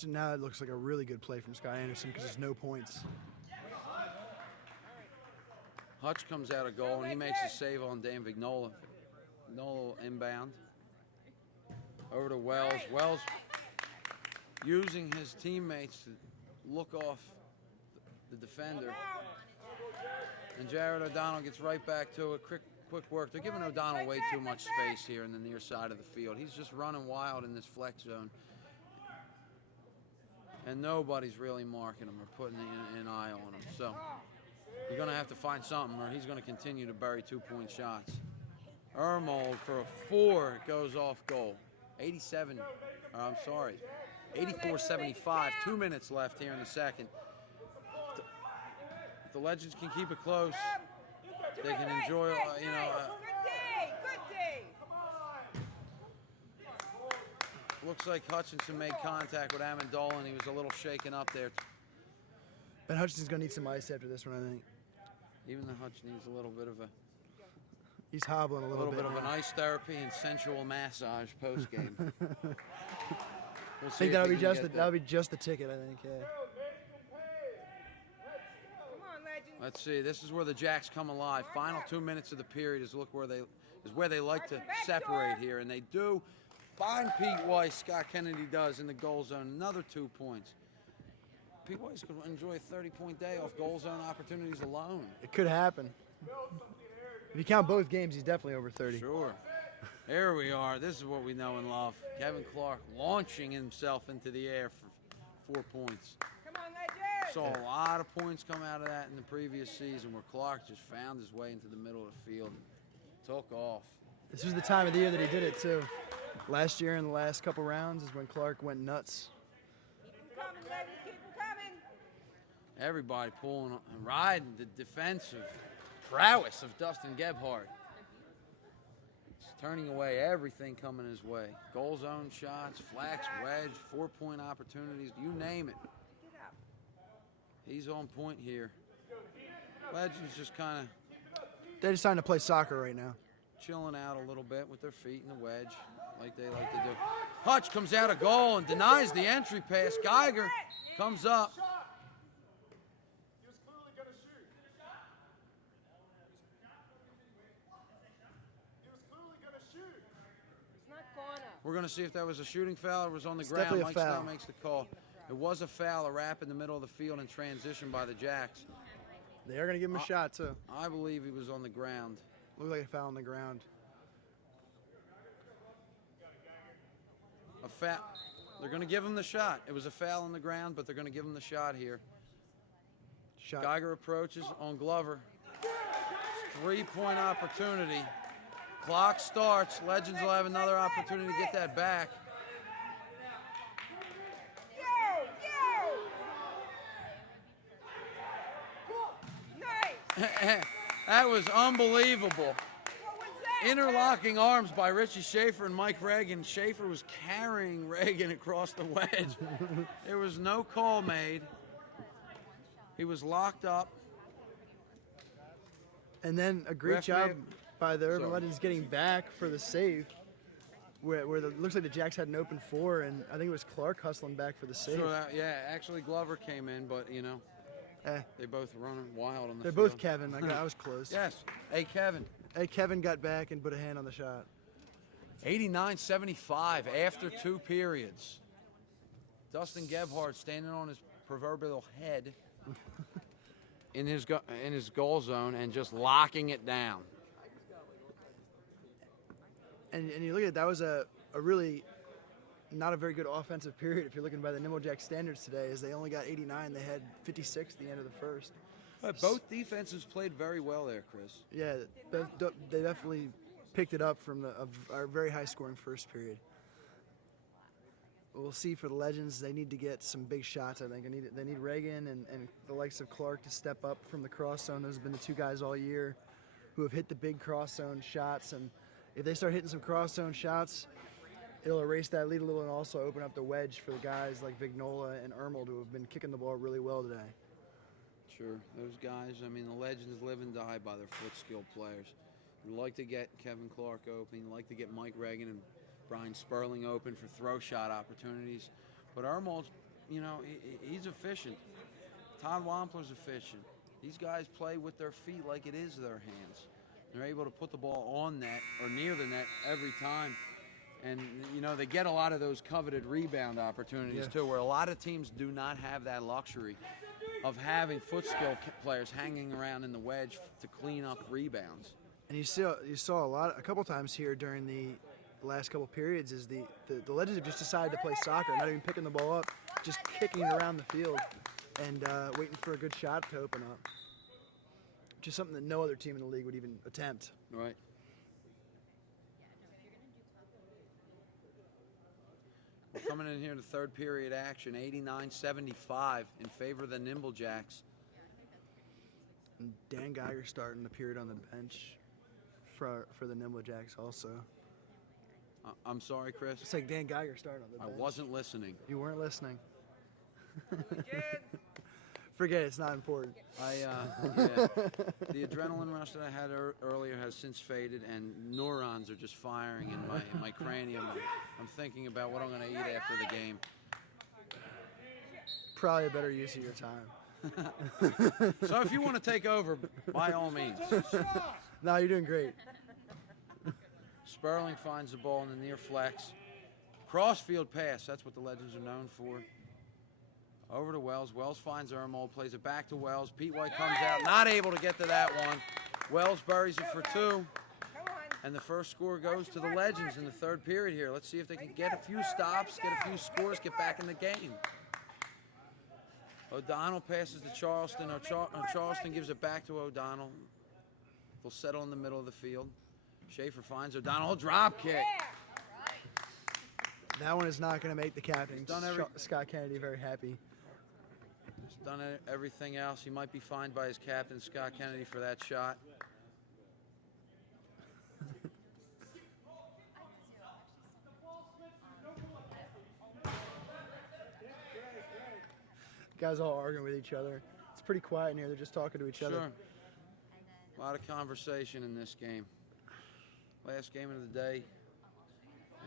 Now it looks like a really good play from Scott Anderson because there's no points. Hutch comes out of goal, and he makes a save on Dan Vignola. Vignola inbound. Over to Wells. Wells using his teammates to look off the defender. And Jared O'Donnell gets right back to it. Quick work. They're giving O'Donnell way too much space here in the near side of the field. He's just running wild in this flex zone. And nobody's really marking him or putting an eye on him. So you're going to have to find something, or he's going to continue to bury 2-point shots. Ermold for a 4 goes off goal. 84-75. 2 minutes left here in the second. If the Legends can keep it close, they can enjoy, Good day, good day. looks like Hutchinson made contact with Amendola, and he was a little shaken up there. Ben Hutchinson's going to need some ice after this one, I think. Even the Hutch needs a little bit of He's hobbling a little bit. of an ice therapy and sensual massage post game. I think that'll be just the ticket. I think. Yeah. Come on, Legends. Let's see. This is where the Jacks come alive. Final 2 minutes of the period is where they like to separate here, and they do. Find Pete Weiss. Scott Kennedy does in the goal zone. Another 2 points. Pete Weiss could enjoy a 30-point day off goal zone opportunities alone. It could happen. If you count both games, he's definitely over 30. Sure. Here we are. This is what we know and love. Kevin Clark launching himself into the air for 4 points. Come on, Legends. Saw a lot of points come out of that in the previous season, where Clark just found his way into the middle of the field and took off. This was the time of the year that he did it, too. Last year in the last couple rounds is when Clark went nuts. Keep him coming, Legends. Keep him coming. Everybody pulling and riding the defensive prowess of Dustin Gebhardt. He's turning away everything coming his way. Goal zone shots, flats, wedge, 4-point opportunities, you name it. Get up. He's on point here. Legends just kind of They're just trying to play soccer right now. chilling out a little bit with their feet in the wedge, like they like to do. Hutch comes out of goal and denies the entry pass. Geiger comes up. It's not corner. We're going to see if that was a shooting foul or was on the It's ground. definitely a Mike foul. Snell makes the call. It was a foul, a wrap in the middle of the field in transition by the Jacks. They are going to give him a shot, too. I believe he was on the ground. Looked like a foul on the ground. A foul. They're going to give him the shot. It was a foul on the ground, but they're going to give him the shot here. Shot. Geiger approaches on Glover. 3-point opportunity. Clock starts. Legends will have another opportunity to get that back. Yo! Nice! That was unbelievable. What was that? Interlocking arms by Richie Schaefer and Mike Reagan. Schaefer was carrying Reagan across the wedge. There was no call made. He was locked up. And then a great Referee- job by the Urban Sorry. Legends getting back for the save, where it looks like the Jacks had an open 4, and I think it was Clark hustling back for the save. So yeah, actually Glover came in, but you know, Eh, they both running wild on the they're field. both Kevin. I was close. Yes. Hey, Kevin. Hey, Kevin got back and put a hand on the shot. 89-75 after 2 periods. Dustin Gebhardt standing on his proverbial head. in his goal zone and just locking it down. And you look at it, that was a really not a very good offensive period if you're looking by the Nimble Jacks standards today, as they only got 89. They had 56 at the end of the first. Both defenses played very well there, Chris. Yeah, they definitely picked it up from our very high-scoring first period. We'll see for the Legends. They need to get some big shots, I think. They need Reagan and the likes of Clark to step up from the cross zone. Those have been the two guys all year who have hit the big cross zone shots. And if they start hitting some cross zone shots, it'll erase that lead a little and also open up the wedge for the guys like Vignola and Ermold, who have been kicking the ball really well today. Sure, those guys, I mean, the Legends live and die by their foot skill players. You like to get Kevin Clark open, you like to get Mike Reagan and Brian Sperling open for throw shot opportunities. But Ermold's, you know, he's efficient. Todd Wampler's efficient. These guys play with their feet like it is their hands. They're able to put the ball on net or near the net every time. And, you know, they get a lot of those coveted rebound opportunities, too, where a lot of teams do not have that luxury of having foot skill players hanging around in the wedge to clean up rebounds. And you saw a couple times here during the last couple periods is the Legends have just decided to play soccer, not even picking the ball up, just kicking it around the field and waiting for a good shot to open up. Which is something that no other team in the league would even attempt. Right. We're coming in here to third period action, 89-75 in favor of the Nimble Jacks. And Dan Geiger starting the period on the bench for the Nimble Jacks also. I'm sorry, Chris. It's like Dan Geiger starting on the bench. I wasn't listening. You weren't listening. Forget it, it's not important. The adrenaline rush that I had earlier has since faded, and neurons are just firing in my cranium. I'm thinking about what I'm going to eat after the game. Probably a better use of your time. So if you want to take over, by all means. No, you're doing great. Sperling finds the ball in the near flex. Crossfield pass, that's what the Legends are known for. Over to Wells. Wells finds Ermold, plays it back to Wells. Pete White comes out, not able to get to that one. Wells buries it for two. And the first score goes to the Legends in the third period here. Let's see if they can get a few stops, get a few scores, get back in the game. O'Donnell passes to Charleston. Charleston gives it back to O'Donnell. They'll settle in the middle of the field. Schaefer finds O'Donnell, drop kick. That one is not going to make the captain, done Scott Kennedy, very happy. He's done everything else. He might be fined by his captain, Scott Kennedy, for that shot. Guys all arguing with each other. It's pretty quiet in here. They're just talking to each other. Sure. A lot of conversation in this game. Last game of the day.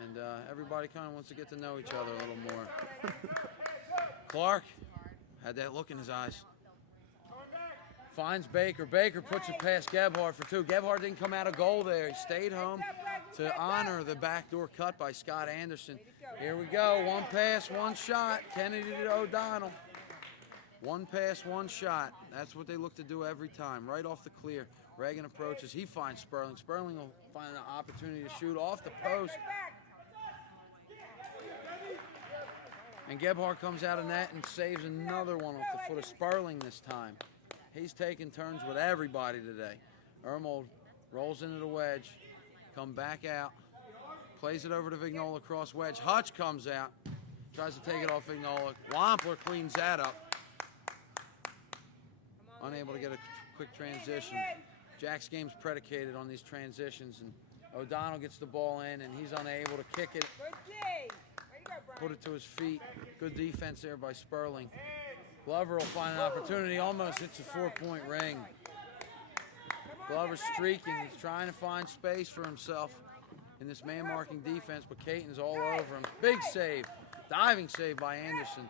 And everybody kind of wants to get to know each other a little more. Clark had that look in his eyes. Finds Baker. Baker puts it past Gebhardt for two. Gebhardt didn't come out of goal there. He stayed home to honor the backdoor cut by Scott Anderson. Here we go. One pass, one shot. Kennedy to O'Donnell. One pass, one shot. That's what they look to do every time. Right off the clear. Reagan approaches. He finds Sperling. Sperling will find an opportunity to shoot off the post. And Gebhardt comes out of net and saves another one off the foot of Sperling this time. He's taking turns with everybody today. Ermold rolls into the wedge. Come back out. Plays it over to Vignola cross wedge. Hutch comes out. Tries to take it off Vignola. Wampler cleans that up. Unable to get a quick transition. Jack's game's predicated on these transitions, and O'Donnell gets the ball in, and he's unable to kick it. Put it to his feet. Good defense there by Sperling. Glover will find an opportunity. Almost hits a 4-point ring. Glover's streaking. He's trying to find space for himself in this man-marking defense, but Caton's all over him. Big save. Diving save by Anderson.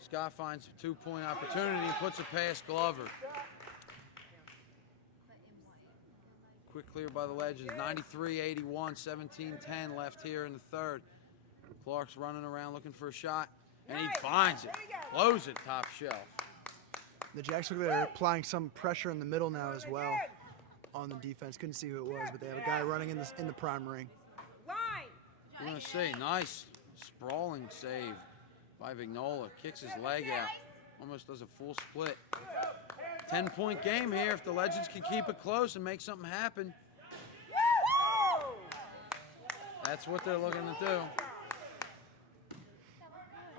Scott finds a 2-point opportunity and puts it past Glover. Quick clear by the Legends. 93-81, 17-10 left here in the third. Clark's running around looking for a shot, and he finds it. Blows it top shelf. The Jacks look like they're applying some pressure in the middle now as well on the defense. Couldn't see who it was, but they have a guy running in the prime ring. Line. We're going to see, nice sprawling save by Vignola. Kicks his leg out. Almost does a full split. 10-point game here if the Legends can keep it close and make something happen. That's what they're looking to do.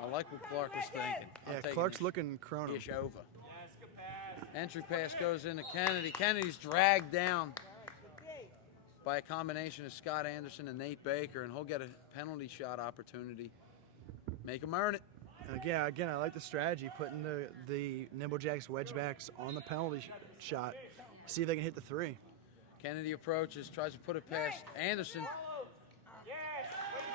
I like what Clark was thinking. Yeah, Clark's looking Kronum. Ish over. Entry pass goes into Kennedy. Kennedy's dragged down by a combination of Scott Anderson and Nate Baker, and he'll get a penalty shot opportunity. Make him earn it. Again, I like the strategy, putting the Nimble Jacks wedge backs on the penalty shot. See if they can hit the three. Kennedy approaches, tries to put it past Anderson.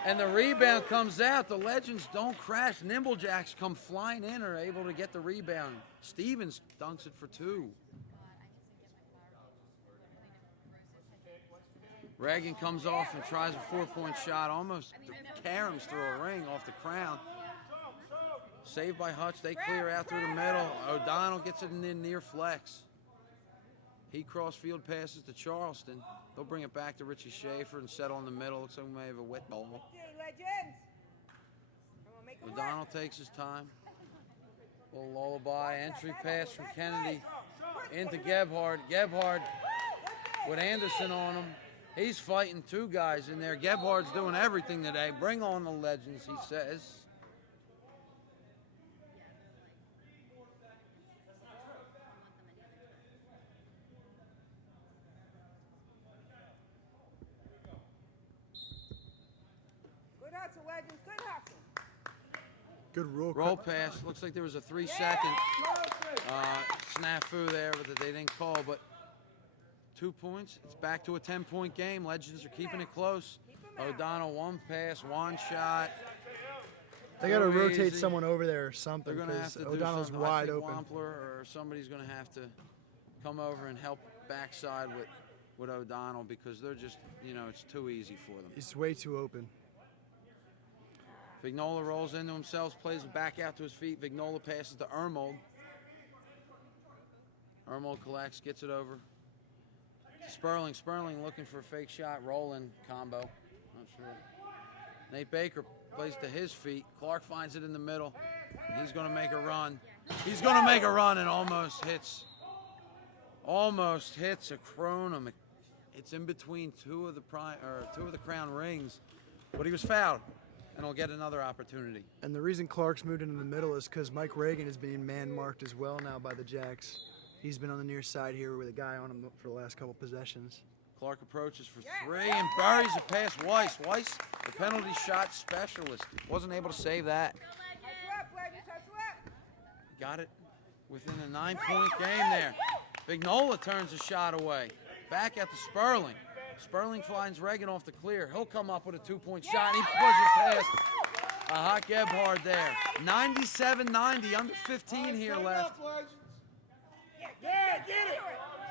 And the rebound comes out. The Legends don't crash. Nimble Jacks come flying in, are able to get the rebound. Stevens dunks it for two. Reagan comes off and tries a 4-point shot, almost caroms through a ring off the crown. Saved by Hutch. They clear out through the middle. O'Donnell gets it in the near flex. He cross-field passes to Charleston. They'll bring it back to Richie Schaefer and settle in the middle. Looks like we may have a wet ball. Legends. Come on, make 'em O'Donnell work. takes his time. Little lullaby. Entry pass from Kennedy into Gebhard. Gebhard with Anderson on him. He's fighting two guys in there. Gebhard's doing everything today. Bring on the Legends, he says. Good hustle, Legends. Good hustle. Good Roll pass. Looks like there was a 3-second snafu there that they didn't call, but 2 points. It's back to a 10-point game. Legends are keeping it close. O'Donnell, one pass, one shot. They got to Too rotate easy. someone over there or something. They're going to have to do O'Donnell's something. I wide think open. Wampler or somebody's going to have to come over and help backside with O'Donnell because they're just, it's too easy for them. He's way too open. Vignola rolls into himself, plays it back out to his feet. Vignola passes to Ermold. Ermold collects, gets it over. Sperling looking for a fake shot, rolling combo. Not sure. Nate Baker plays to his feet. Clark finds it in the middle. He's going to make a run. He's going to make a run and almost hits a Kronum. It's in between two of the crown rings, but he was fouled, and he'll get another opportunity. And the reason Clark's moved into the middle is because Mike Reagan is being man-marked as well now by the Jacks. He's been on the near side here with a guy on him for the last couple possessions. Clark approaches for three and buries it past Weiss. Weiss, the penalty shot specialist, wasn't able to save that. Hustle up, Legends. Hustle up. Got it within a 9-point game there. Vignola turns the shot away. Back at the Sperling. Sperling finds Reagan off the clear. He'll come up with a 2-point shot, and he puts it past a hot Gebhard there. 97-90, under 15 here left. Yeah, get it.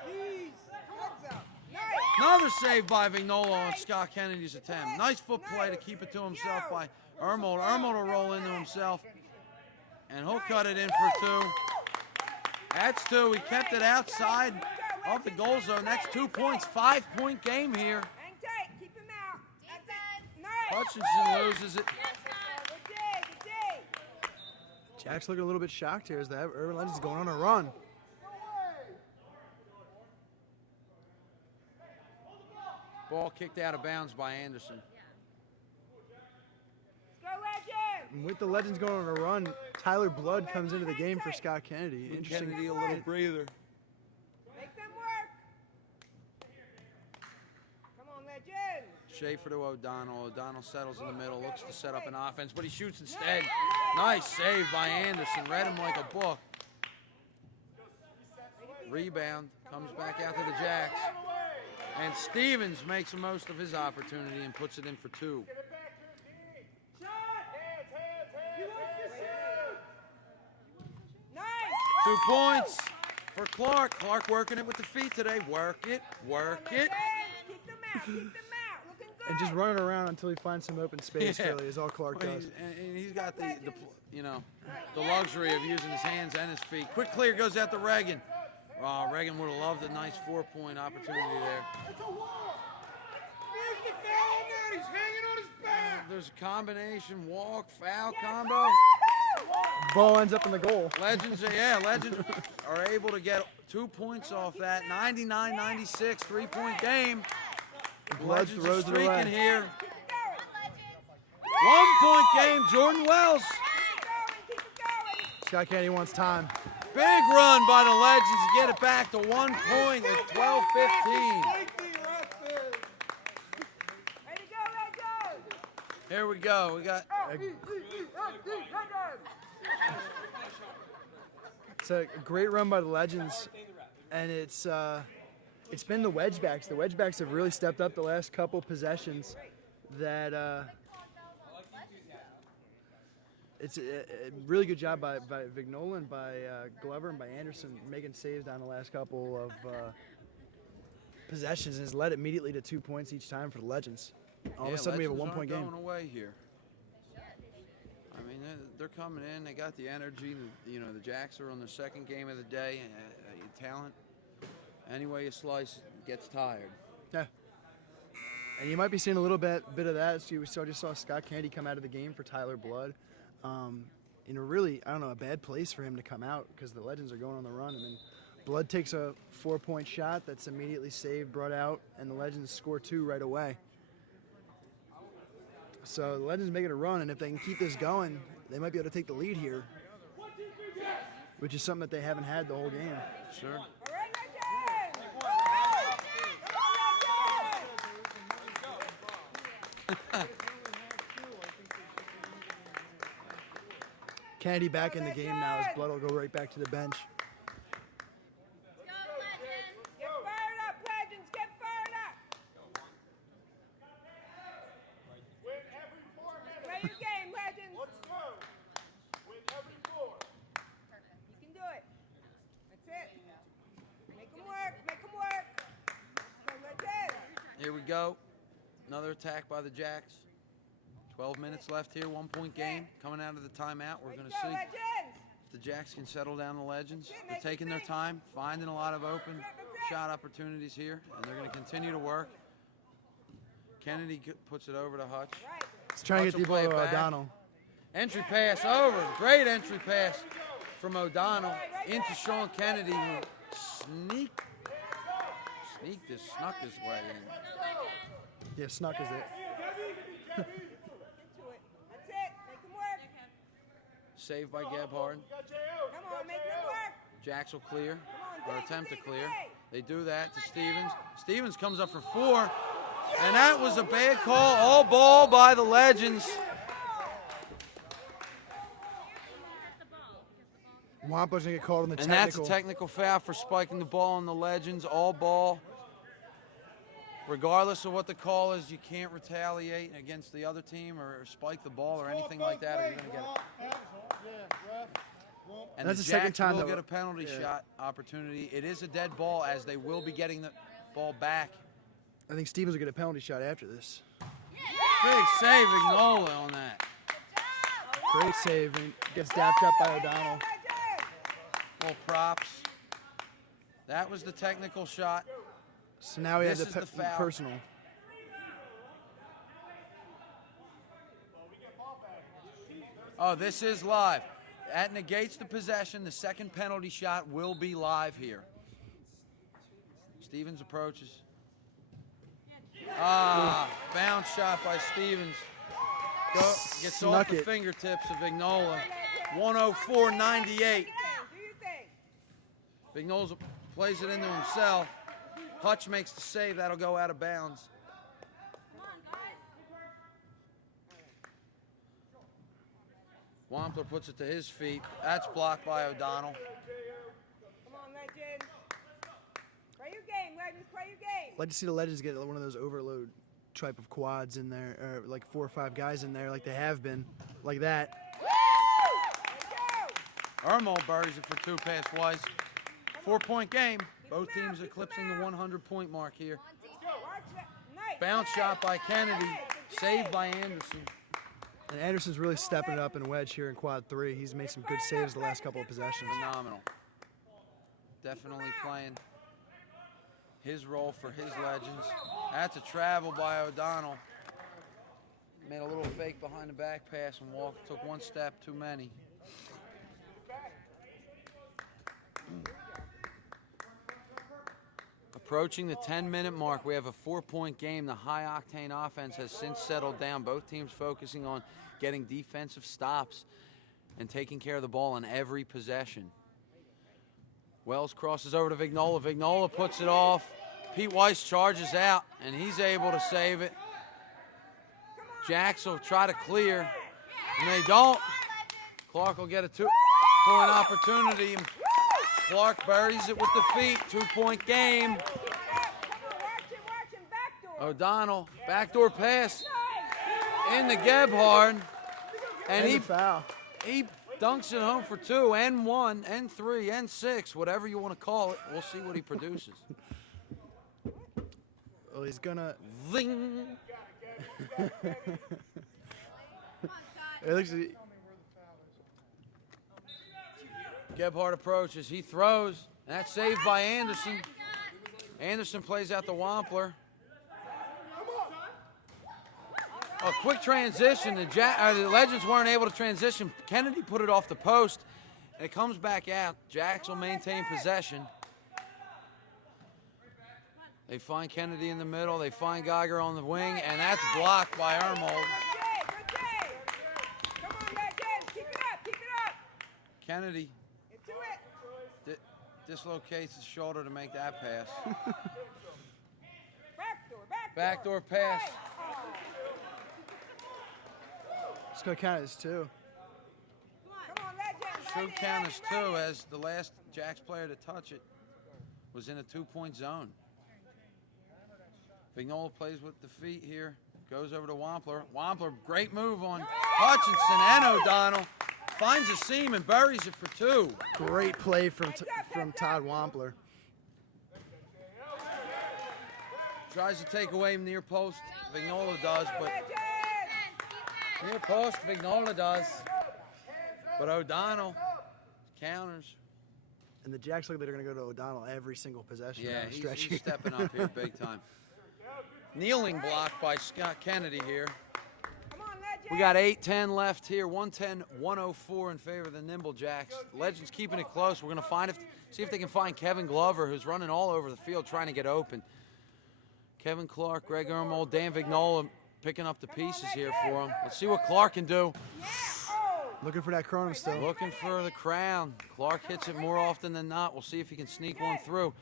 Jeez. Heads up. Nice. Another save by Vignola on Scott Kennedy's attempt. Nice foot play to keep it to himself by Ermold. Ermold will roll into himself, and he'll cut it in for two. That's two. He kept it outside of the goal zone. That's 2 points. 5-point game here. Hang tight. Keep him out. That's it. Nice. Hutchinson loses it. Good day. Good day. Jack's looking a little bit shocked here as the Urban Legends going on a run. Ball kicked out of bounds by Anderson. Go, Legends. And with the Legends going on a run, Tyler Blood comes into the game for Scott Kennedy. Interesting. Kennedy a little breather. Make them work. Come on, Legends. Schaefer to O'Donnell. O'Donnell settles in the middle, looks to set up an offense, but he shoots instead. Nice save by Anderson. Read him like a book. Rebound. Comes back out to the Jacks. And Stevens makes the most of his opportunity and puts it in for two. Nice. 2 points for Clark. Clark working it with the feet today. Work it, work it. Keep them out. Keep them out. Looking And just running around until he finds some open space, really, is all Clark Well, does. and he's got the luxury of using his hands and his feet. Quick clear goes out to Reagan. Oh, Reagan would have loved a nice 4-point opportunity there. He's hanging on his back. There's a combination walk, foul combo. Ball ends up in the goal. Legends are able to get 2 points off that. 99-96, 3-point game. Blood Legends are throws it streaking away. here. 1-point game, Jordan Wells. Scott Kennedy wants time. Big run by the Legends to get it back to 1 point at 12-15. Ready to go, Legends. Here we go. We got It's a great run by the Legends, and it's been the Wedgebacks. The Wedgebacks have really stepped up the last couple possessions. That it's a really good job by Vignola and by Glover and by Anderson making saves down the last couple of possessions, and has led immediately to 2 points each time for the Legends. All of a sudden we have a Legends 1-point game. aren't going away here. I mean, they're coming in. They got the energy. The Jacks are on their second game of the day. Talent, any way you slice, gets tired. Yeah. And you might be seeing a little bit of that. So we just saw Scott Kennedy come out of the game for Tyler Blood. In a really, I don't know, a bad place for him to come out because the Legends are going on the run. And then Blood takes a 4-point shot that's immediately saved, brought out, and the Legends score 2 right away. So the Legends make it a run, and if they can keep this going, they might be able to take the lead here, which is something that they haven't had the whole game. Sure. All right, Legends. Go, Legends. Kennedy back in the game now as Blood will go right back to the bench. Get fired up, Legends. Get fired up. Win every 4 minutes. Play your game, Legends. Let's go. Win every 4. You can do it. That's it. Make them work. Make them work. Go, Legends. Here we go. Another attack by the Jacks. 12 minutes left here, 1-point game. Coming out of the timeout, we're going to see Legends. if the Jacks can settle down the Legends. They're taking their time, finding a lot of open shot opportunities here, and they're going to continue to work. Kennedy puts it over to Hutch. Right. He's trying to get the ball to O'Donnell. Entry pass over. Great entry pass from O'Donnell into Sean Kennedy, who snuck his way in. Yeah, snuck is it. Get to it. That's it. Make them work. Saved by Gebhard. Come on, make them work. Jacks will clear, or attempt to clear. They do that to Stevens. Stevens comes up for 4, and that was a bad call. All ball by the Legends. Wampa's going to get called on the And technical. that's a technical foul for spiking the ball on the Legends. All ball. Regardless of what the call is, you can't retaliate against the other team or spike the ball or anything like that, or you're going to get it. And That's the the second Jacks time will that- get a penalty shot opportunity. It is a dead ball, as they will be getting the ball back. I think Stevens will get a penalty shot after this. Big save, Ignola on that. Great save, and gets dapped up by O'Donnell. Little props. That was the technical shot. So now we have This the, is the foul. personal. Oh, this is live. That negates the possession. The second penalty shot will be live here. Stevens approaches. Bounce shot by Stevens. Gets Snuck off the it. fingertips of Vignola. 104-98. Do your thing. Vignola plays it into himself. Hutch makes the save. That'll go out of bounds. Wampler puts it to his feet. That's blocked by O'Donnell. Come on, Legends. Play your game, Legends. Play your game. I'd like to see the Legends get one of those overload type of quads in there, or like 4 or 5 guys in there like they have been, like that. Irmo buries it for 2 pass wise. 4-point game. Both teams eclipsing the 100-point mark here. Watch that. Nice. Bounce shot by Kennedy, saved by Anderson. And Anderson's really stepping it up in wedge here in quad 3. He's made some good saves the last couple of possessions. Phenomenal. Definitely playing his role for his Legends. That's a travel by O'Donnell. Made a little fake behind the back pass and took one step too many. Approaching the 10-minute mark, we have a 4-point game. The high-octane offense has since settled down. Both teams focusing on getting defensive stops and taking care of the ball on every possession. Wells crosses over to Vignola. Vignola puts it off. Pete Weiss charges out, and he's able to save it. Jacks will try to clear, and they don't. Clark will get a 2-point opportunity. Clark buries it with the feet. 2-point game. O'Donnell, backdoor pass into Gebhard, and he dunks it home for 2 and 1 and 3 and 6, whatever you want to call it. We'll see what he produces. Well, he's gonna Zing. It looks. Gebhard approaches. He throws. And that's saved by Anderson. Anderson plays out the Wampler. A quick transition. The Legends weren't able to transition. Kennedy put it off the post. And it comes back out. Jacks will maintain possession. They find Kennedy in the middle. They find Geiger on the wing. And that's blocked by Ermold. Kennedy dislocates his shoulder to make that pass. Backdoor pass. It's gonna count as 2. Should count as 2, as the last Jacks player to touch it was in a 2-point zone. Vignola plays with the feet here. Goes over to Wampler. Wampler, great move on Hutchinson and O'Donnell. Finds a seam and buries it for 2. Great play from Todd Wampler. Tries to take away near post. Vignola does, but near post, Vignola does. But O'Donnell counters. And the Jacks look like they're going to go to O'Donnell every single possession. Yeah, he's stepping up here big time. Kneeling block by Scott Kennedy here. We got 8:10 left here. 110-104 in favor of the Nimble Jacks. Legends keeping it close. We're going to see if they can find Kevin Glover, who's running all over the field trying to get open. Kevin Clark, Greg Ermold, Dan Vignola picking up the pieces here for him. Let's see what Clark can do. Looking for that Kronum still. Looking for the crown. Clark hits it more often than not. We'll see if he can sneak one through.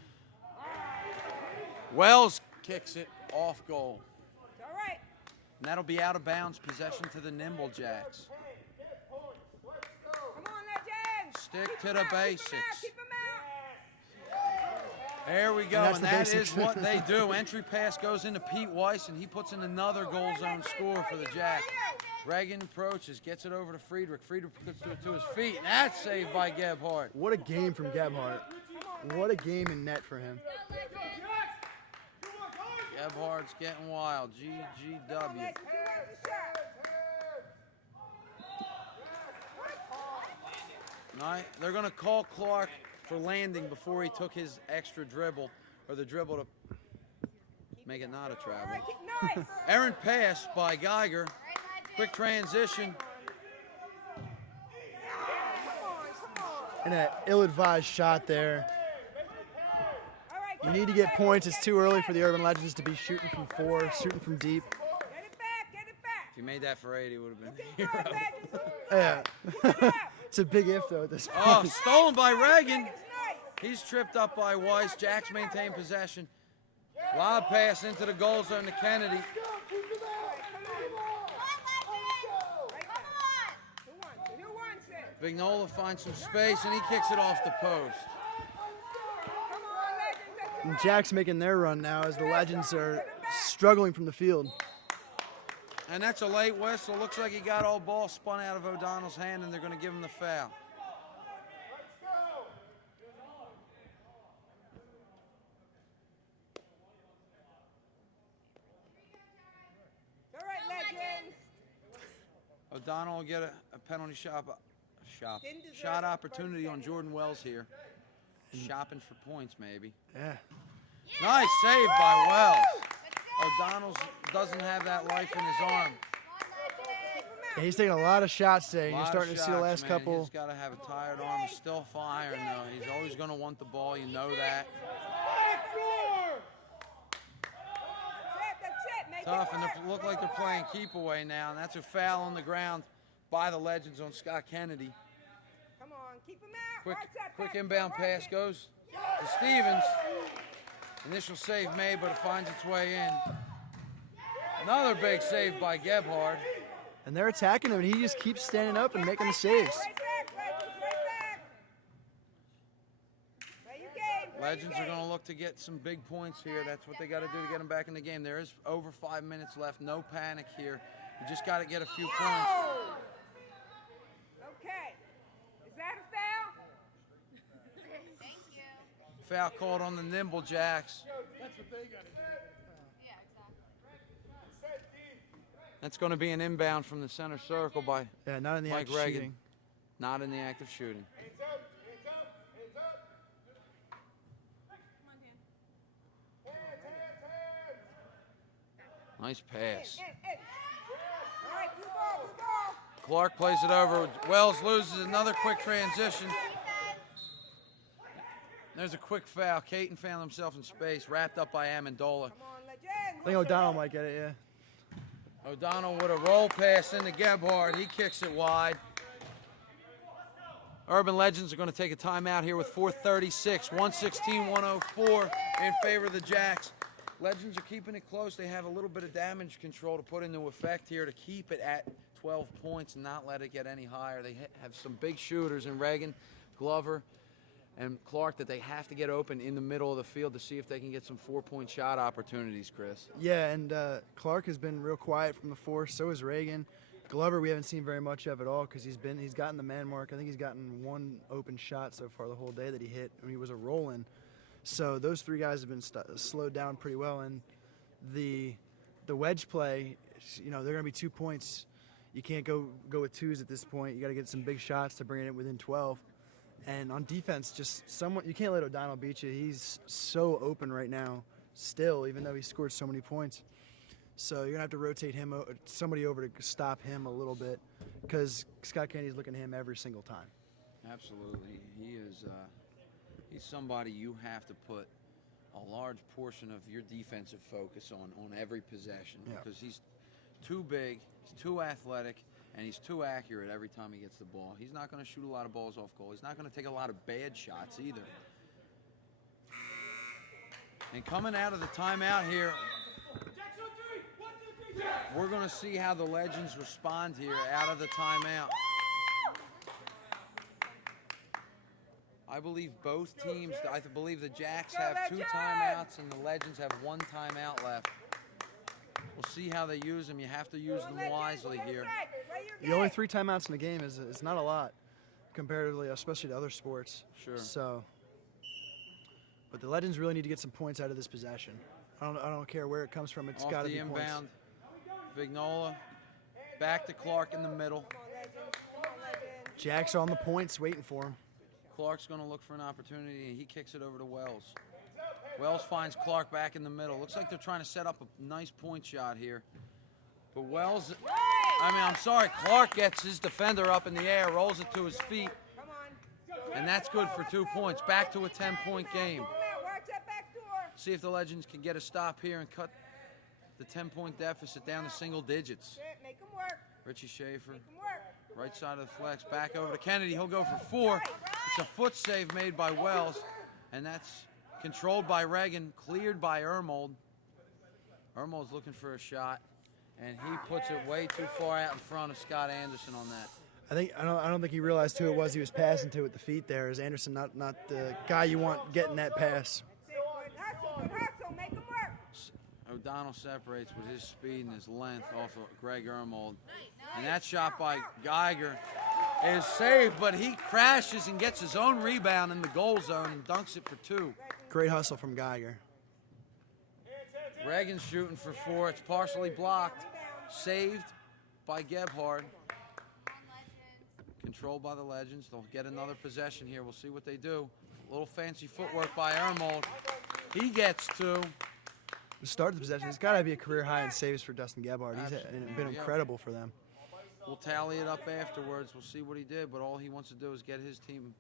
Wells kicks it off goal. And that'll be out of bounds. Possession to the Nimble Jacks. Stick to the basics. There we go, and that is what they do. Entry pass goes into Pete Weiss, and he puts in another goal zone score for the Jacks. Reagan approaches, gets it over to Friedrich. Friedrich puts it to his feet, and that's saved by Gebhardt. What a game from Gebhardt. What a game in net for him. Gebhardt's getting wild. GGW. All right, they're going to call Clark for landing before he took his extra dribble, or the dribble to make it not a travel. Errant pass by Geiger. Quick transition. And an ill-advised shot there. You need to get points. It's too early for the Urban Legends to be shooting from 4, shooting from deep. If you made that for 8, he would have been the hero. Yeah. It's a big if, though, at this point. Oh, stolen by Reagan. He's tripped up by Weiss. Jacks maintain possession. Lob pass into the goal zone to Kennedy. Vignola finds some space, and he kicks it off the post. And Jacks making their run now as the Legends are struggling from the field. And that's a late whistle. Looks like he got all ball spun out of O'Donnell's hand, and they're going to give him the foul. O'Donnell will get a penalty shot Didn't deserve shot it. opportunity on Jordan Wells here. Shopping for points, maybe. Yeah. Nice save by Wells. O'Donnell doesn't have that life in his arm. Yeah, he's taking a lot of shots today. You're Lot of starting to see the shots, last man. couple. He's got to have a tired arm. He's still firing, though. He's always going to want the ball. You know that. That's it. Make Tough, it and work. they look like they're playing keep away now, and that's a foul on the ground by the Legends on Scott Kennedy. Come on, keep him out. Quick, Watch that quick pass. inbound Watch pass it. goes to Stevens. Initial save made, but it finds its way in. Another big save by Gebhard. And they're attacking him, and he just keeps standing up and making the saves. Right back, Legends, right back. Play your game. Play Legends your are game. going to look to get some big points here. That's what they got to do to get them back in the game. There is over 5 minutes left. No panic here. You just got to get a few points. Oh! Okay. Is that a foul? Thank you. Foul called on the Nimble Jacks. That's what they got to do. Yeah, exactly. Set D. That's going to be an inbound from the center circle by Yeah, not in the Mike act of Reagan. shooting. Not in the act of shooting. Hands up, hands up, hands up. Hands. Nice pass. In. All right, blue ball, blue ball. Clark plays it over. Wells loses another quick transition. There's a quick foul. Caton found himself in space, wrapped up by Amendola. Come on, Legends. I think O'Donnell might get it, yeah. O'Donnell with a roll pass into Gebhard. He kicks it wide. Urban Legends are going to take a timeout here with 4:36, 116-104 in favor of the Jacks. Legends are keeping it close. They have a little bit of damage control to put into effect here to keep it at 12 points and not let it get any higher. They have some big shooters in Reagan, Glover, and Clark that they have to get open in the middle of the field to see if they can get some 4-point shot opportunities, Chris. Yeah, and Clark has been real quiet from the four. So is Reagan. Glover, we haven't seen very much of at all because he's gotten the man mark. I think he's gotten one open shot so far the whole day that he hit when he was a rolling. So those three guys have been slowed down pretty well. And the wedge play, you know, they're going to be 2 points. You can't go with twos at this point. You got to get some big shots to bring it in within 12. And on defense, you can't let O'Donnell beat you. He's so open right now still, even though he scored so many points. So you're going to have to rotate him, somebody over to stop him a little bit because Scott Kennedy's looking at him every single time. Absolutely. He is he's somebody you have to put a large portion of your defensive focus on every possession because he's too big, he's too athletic, and he's too accurate every time he gets the ball. He's not going to shoot a lot of balls off goal. He's not going to take a lot of bad shots either. And coming out of the timeout here, we're going to see how the Legends respond here out of the timeout. I believe both teams, I believe the Jacks have 2 timeouts and the Legends have 1 timeout left. We'll see how they use them. You have to use them wisely here. The only 3 timeouts in the game is not a lot comparatively, especially to other sports. Sure. So, but the Legends really need to get some points out of this possession. I don't care where it comes from. It's got to be points. Off the inbound, Vignola, back to Clark in the middle. Jack's on the points waiting for him. Clark's going to look for an opportunity, and he kicks it over to Wells. Wells finds Clark back in the middle. Looks like they're trying to set up a nice point shot here. But Clark gets his defender up in the air, rolls it to his feet, and that's good for 2 points. Back to a 10-point game. See if the Legends can get a stop here and cut the 10-point deficit down to single digits. Make him work. Richie Schaefer, Make him work. right side of the flex, back over to Kennedy. He'll go for 4. It's a foot save made by Wells, and that's controlled by Reagan, cleared by Ermold. Ermold's looking for a shot, and he puts it way too far out in front of Scott Anderson on that. I don't think he realized who it was he was passing to with the feet there. Is Anderson not the guy you want getting that pass? Good hustle. Make him work. O'Donnell separates with his speed and his length off of Greg Ermold. And that shot by Geiger is saved, but he crashes and gets his own rebound in the goal zone and dunks it for 2. Great hustle from Geiger. Reagan's shooting for 4. It's partially blocked. Saved by Gebhard. Controlled by the Legends. They'll get another possession here. We'll see what they do. A little fancy footwork by Ermold. He gets two. The start of the possession, it's got to be a career high in saves for Dustin Gebhardt. He's been incredible for them. We'll tally it up afterwards. We'll see what he did, but all he wants to do is get his team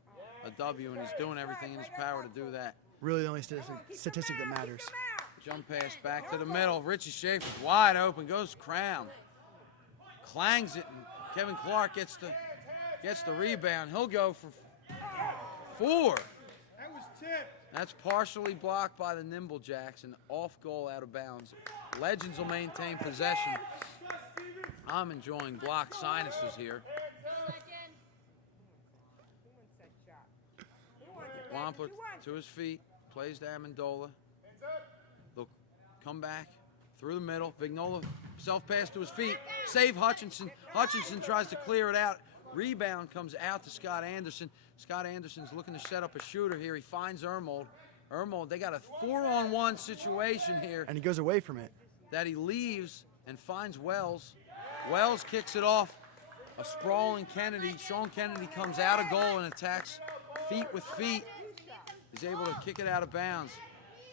a W, and he's doing everything in his power to do that. Really the only statistic that matters. Jump pass back to the middle. Richie Schaefer's wide open. Goes Crown. Clangs it, and Kevin Clark gets the rebound. He'll go for 4. That was tipped. That's partially blocked by the Nimble Jacks and off goal out of bounds. Legends will maintain possession. I'm enjoying blocked sinuses here. Wampler to his feet, plays to Amendola. They'll come back through the middle. Vignola self-pass to his feet. Save Hutchinson. Hutchinson tries to clear it out. Rebound comes out to Scott Anderson. Scott Anderson's looking to set up a shooter here. He finds Ermold. Ermold, they got a 4-on-1 situation here. And he goes away from it. That he leaves and finds Wells. Wells kicks it off. A sprawling Kennedy. Sean Kennedy comes out of goal and attacks feet with feet. He's able to kick it out of bounds.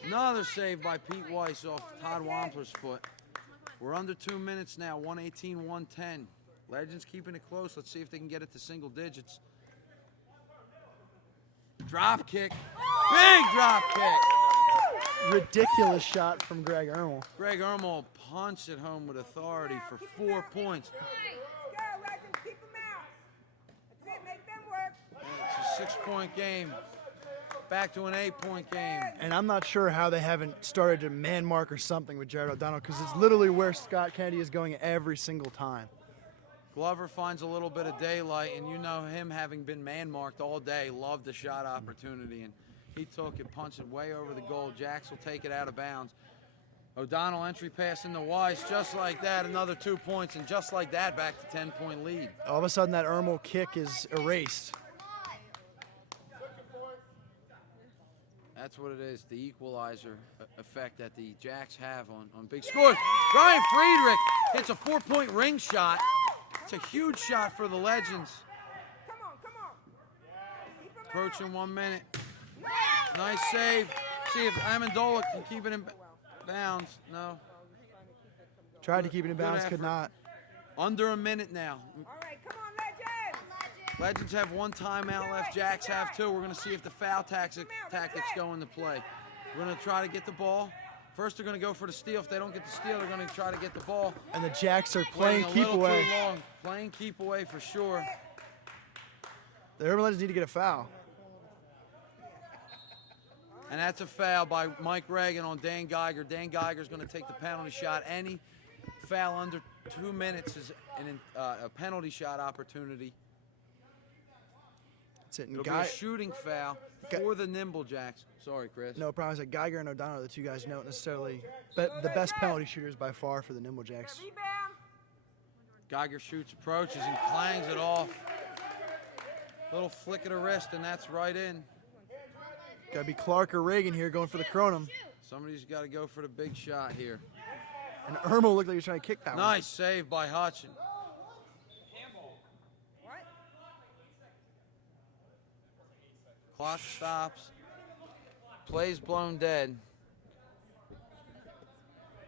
Another save by Pete Weiss off Todd Wampler's foot. We're under 2 minutes now, 118-110. Legends keeping it close. Let's see if they can get it to single digits. Drop kick. Big drop kick. Ridiculous shot from Greg Ermel. Greg Ermel punched it home with authority for 4 points. Go, Legends, keep them out. That's it, make them work. And it's a 6-point game. Back to an 8-point game. And I'm not sure how they haven't started to man mark or something with Jared O'Donnell, because it's literally where Scott Kennedy is going every single time. Glover finds a little bit of daylight, and you know him having been man-marked all day, loved the shot opportunity, and he took it, punched it way over the goal. Jacks will take it out of bounds. O'Donnell entry pass into Weiss, just like that, another 2 points, and just like that, back to 10-point lead. All of a sudden, that Ermel kick is erased. That's what it is, the equalizer effect that the Jacks have on big scores. Brian Friedrich hits a 4-point ring shot. It's a huge shot for the Legends. Come on, come on. Keep them Approaching 1 minute. Nice save. See if Amendola can keep it in bounds. No. Tried to keep it in Good bounds, could effort. not. Under a minute now. All right, come on, Legends. Legends have 1 timeout left. Jacks have 2. We're going to see if the foul tactics go into play. We're going to try to get the ball. First, they're going to go for the steal. If they don't get the steal, they're going to try to get the ball. And the Jacks are playing a keep little away. too long. Playing keep away for sure. The Urban Legends need to get a foul. And that's a foul by Mike Reagan on Dan Geiger. Dan Geiger's going to take the penalty shot. Any foul under 2 minutes is a penalty shot opportunity. That's it. And It'll be a shooting foul for the Nimble Jacks. Sorry, Chris. No problem. Is that Geiger and O'Donnell are the two guys not necessarily the best penalty shooters by far for the Nimble Jacks. Rebound. Geiger shoots, approaches, and clangs it off. Little flick of the wrist, and that's right in. Got to be Clark or Reagan here going for the Kronum. Somebody's got to go for the big shot here. And Ermel looked like he was trying to kick that one. Nice save by Hutchin. What? Clock stops. Play's blown dead.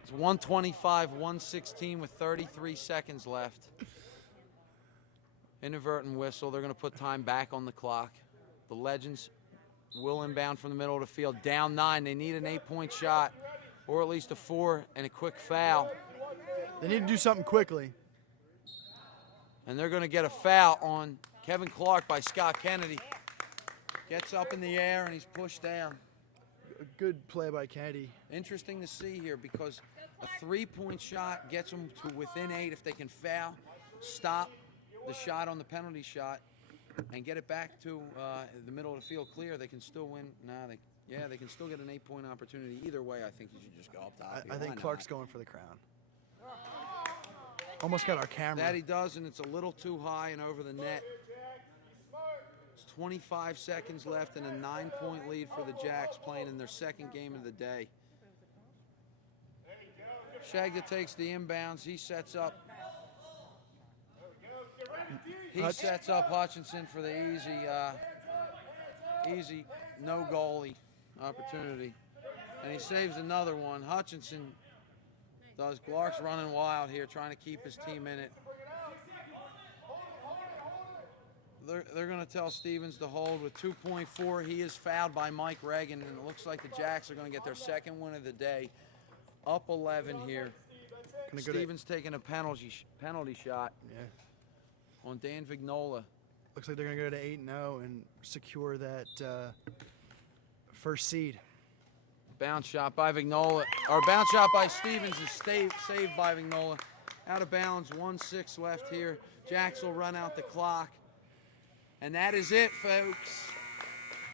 It's 125-116 with 33 seconds left. Inadvertent whistle. They're going to put time back on the clock. The Legends will inbound from the middle of the field. Down 9. They need an 8-point shot, or at least a 4 and a quick foul. They need to do something quickly. And they're going to get a foul on Kevin Clark by Scott Kennedy. Gets up in the air and he's pushed down. A good play by Kennedy. Interesting to see here because a 3-point shot gets them to within 8 if they can foul, stop the shot on the penalty shot, and get it back to the middle of the field clear. They can still win. They can still get an 8-point opportunity. Either way, I think you should just go up top. I think Clark's going for the crown. Almost got our camera. That he does, and it's a little too high and over the net. It's 25 seconds left and a 9-point lead for the Jacks playing in their second game of the day. Shagda takes the inbounds. He sets up. He sets up Hutchinson for the easy no goalie opportunity. And he saves another one. Hutchinson does. Clark's running wild here, trying to keep his team in it. They're going to tell Stevens to hold with 2.4. He is fouled by Mike Reagan, and it looks like the Jacks are going to get their second win of the day. Up 11 here. Stevens taking a penalty shot on Dan Vignola. Looks like they're going to go to 8-0 and secure that first seed. Bounce shot by Vignola, or bounce shot by Stevens is saved by Vignola. Out of bounds, 1:06 left here. Jacks will run out the clock. And that is it, folks.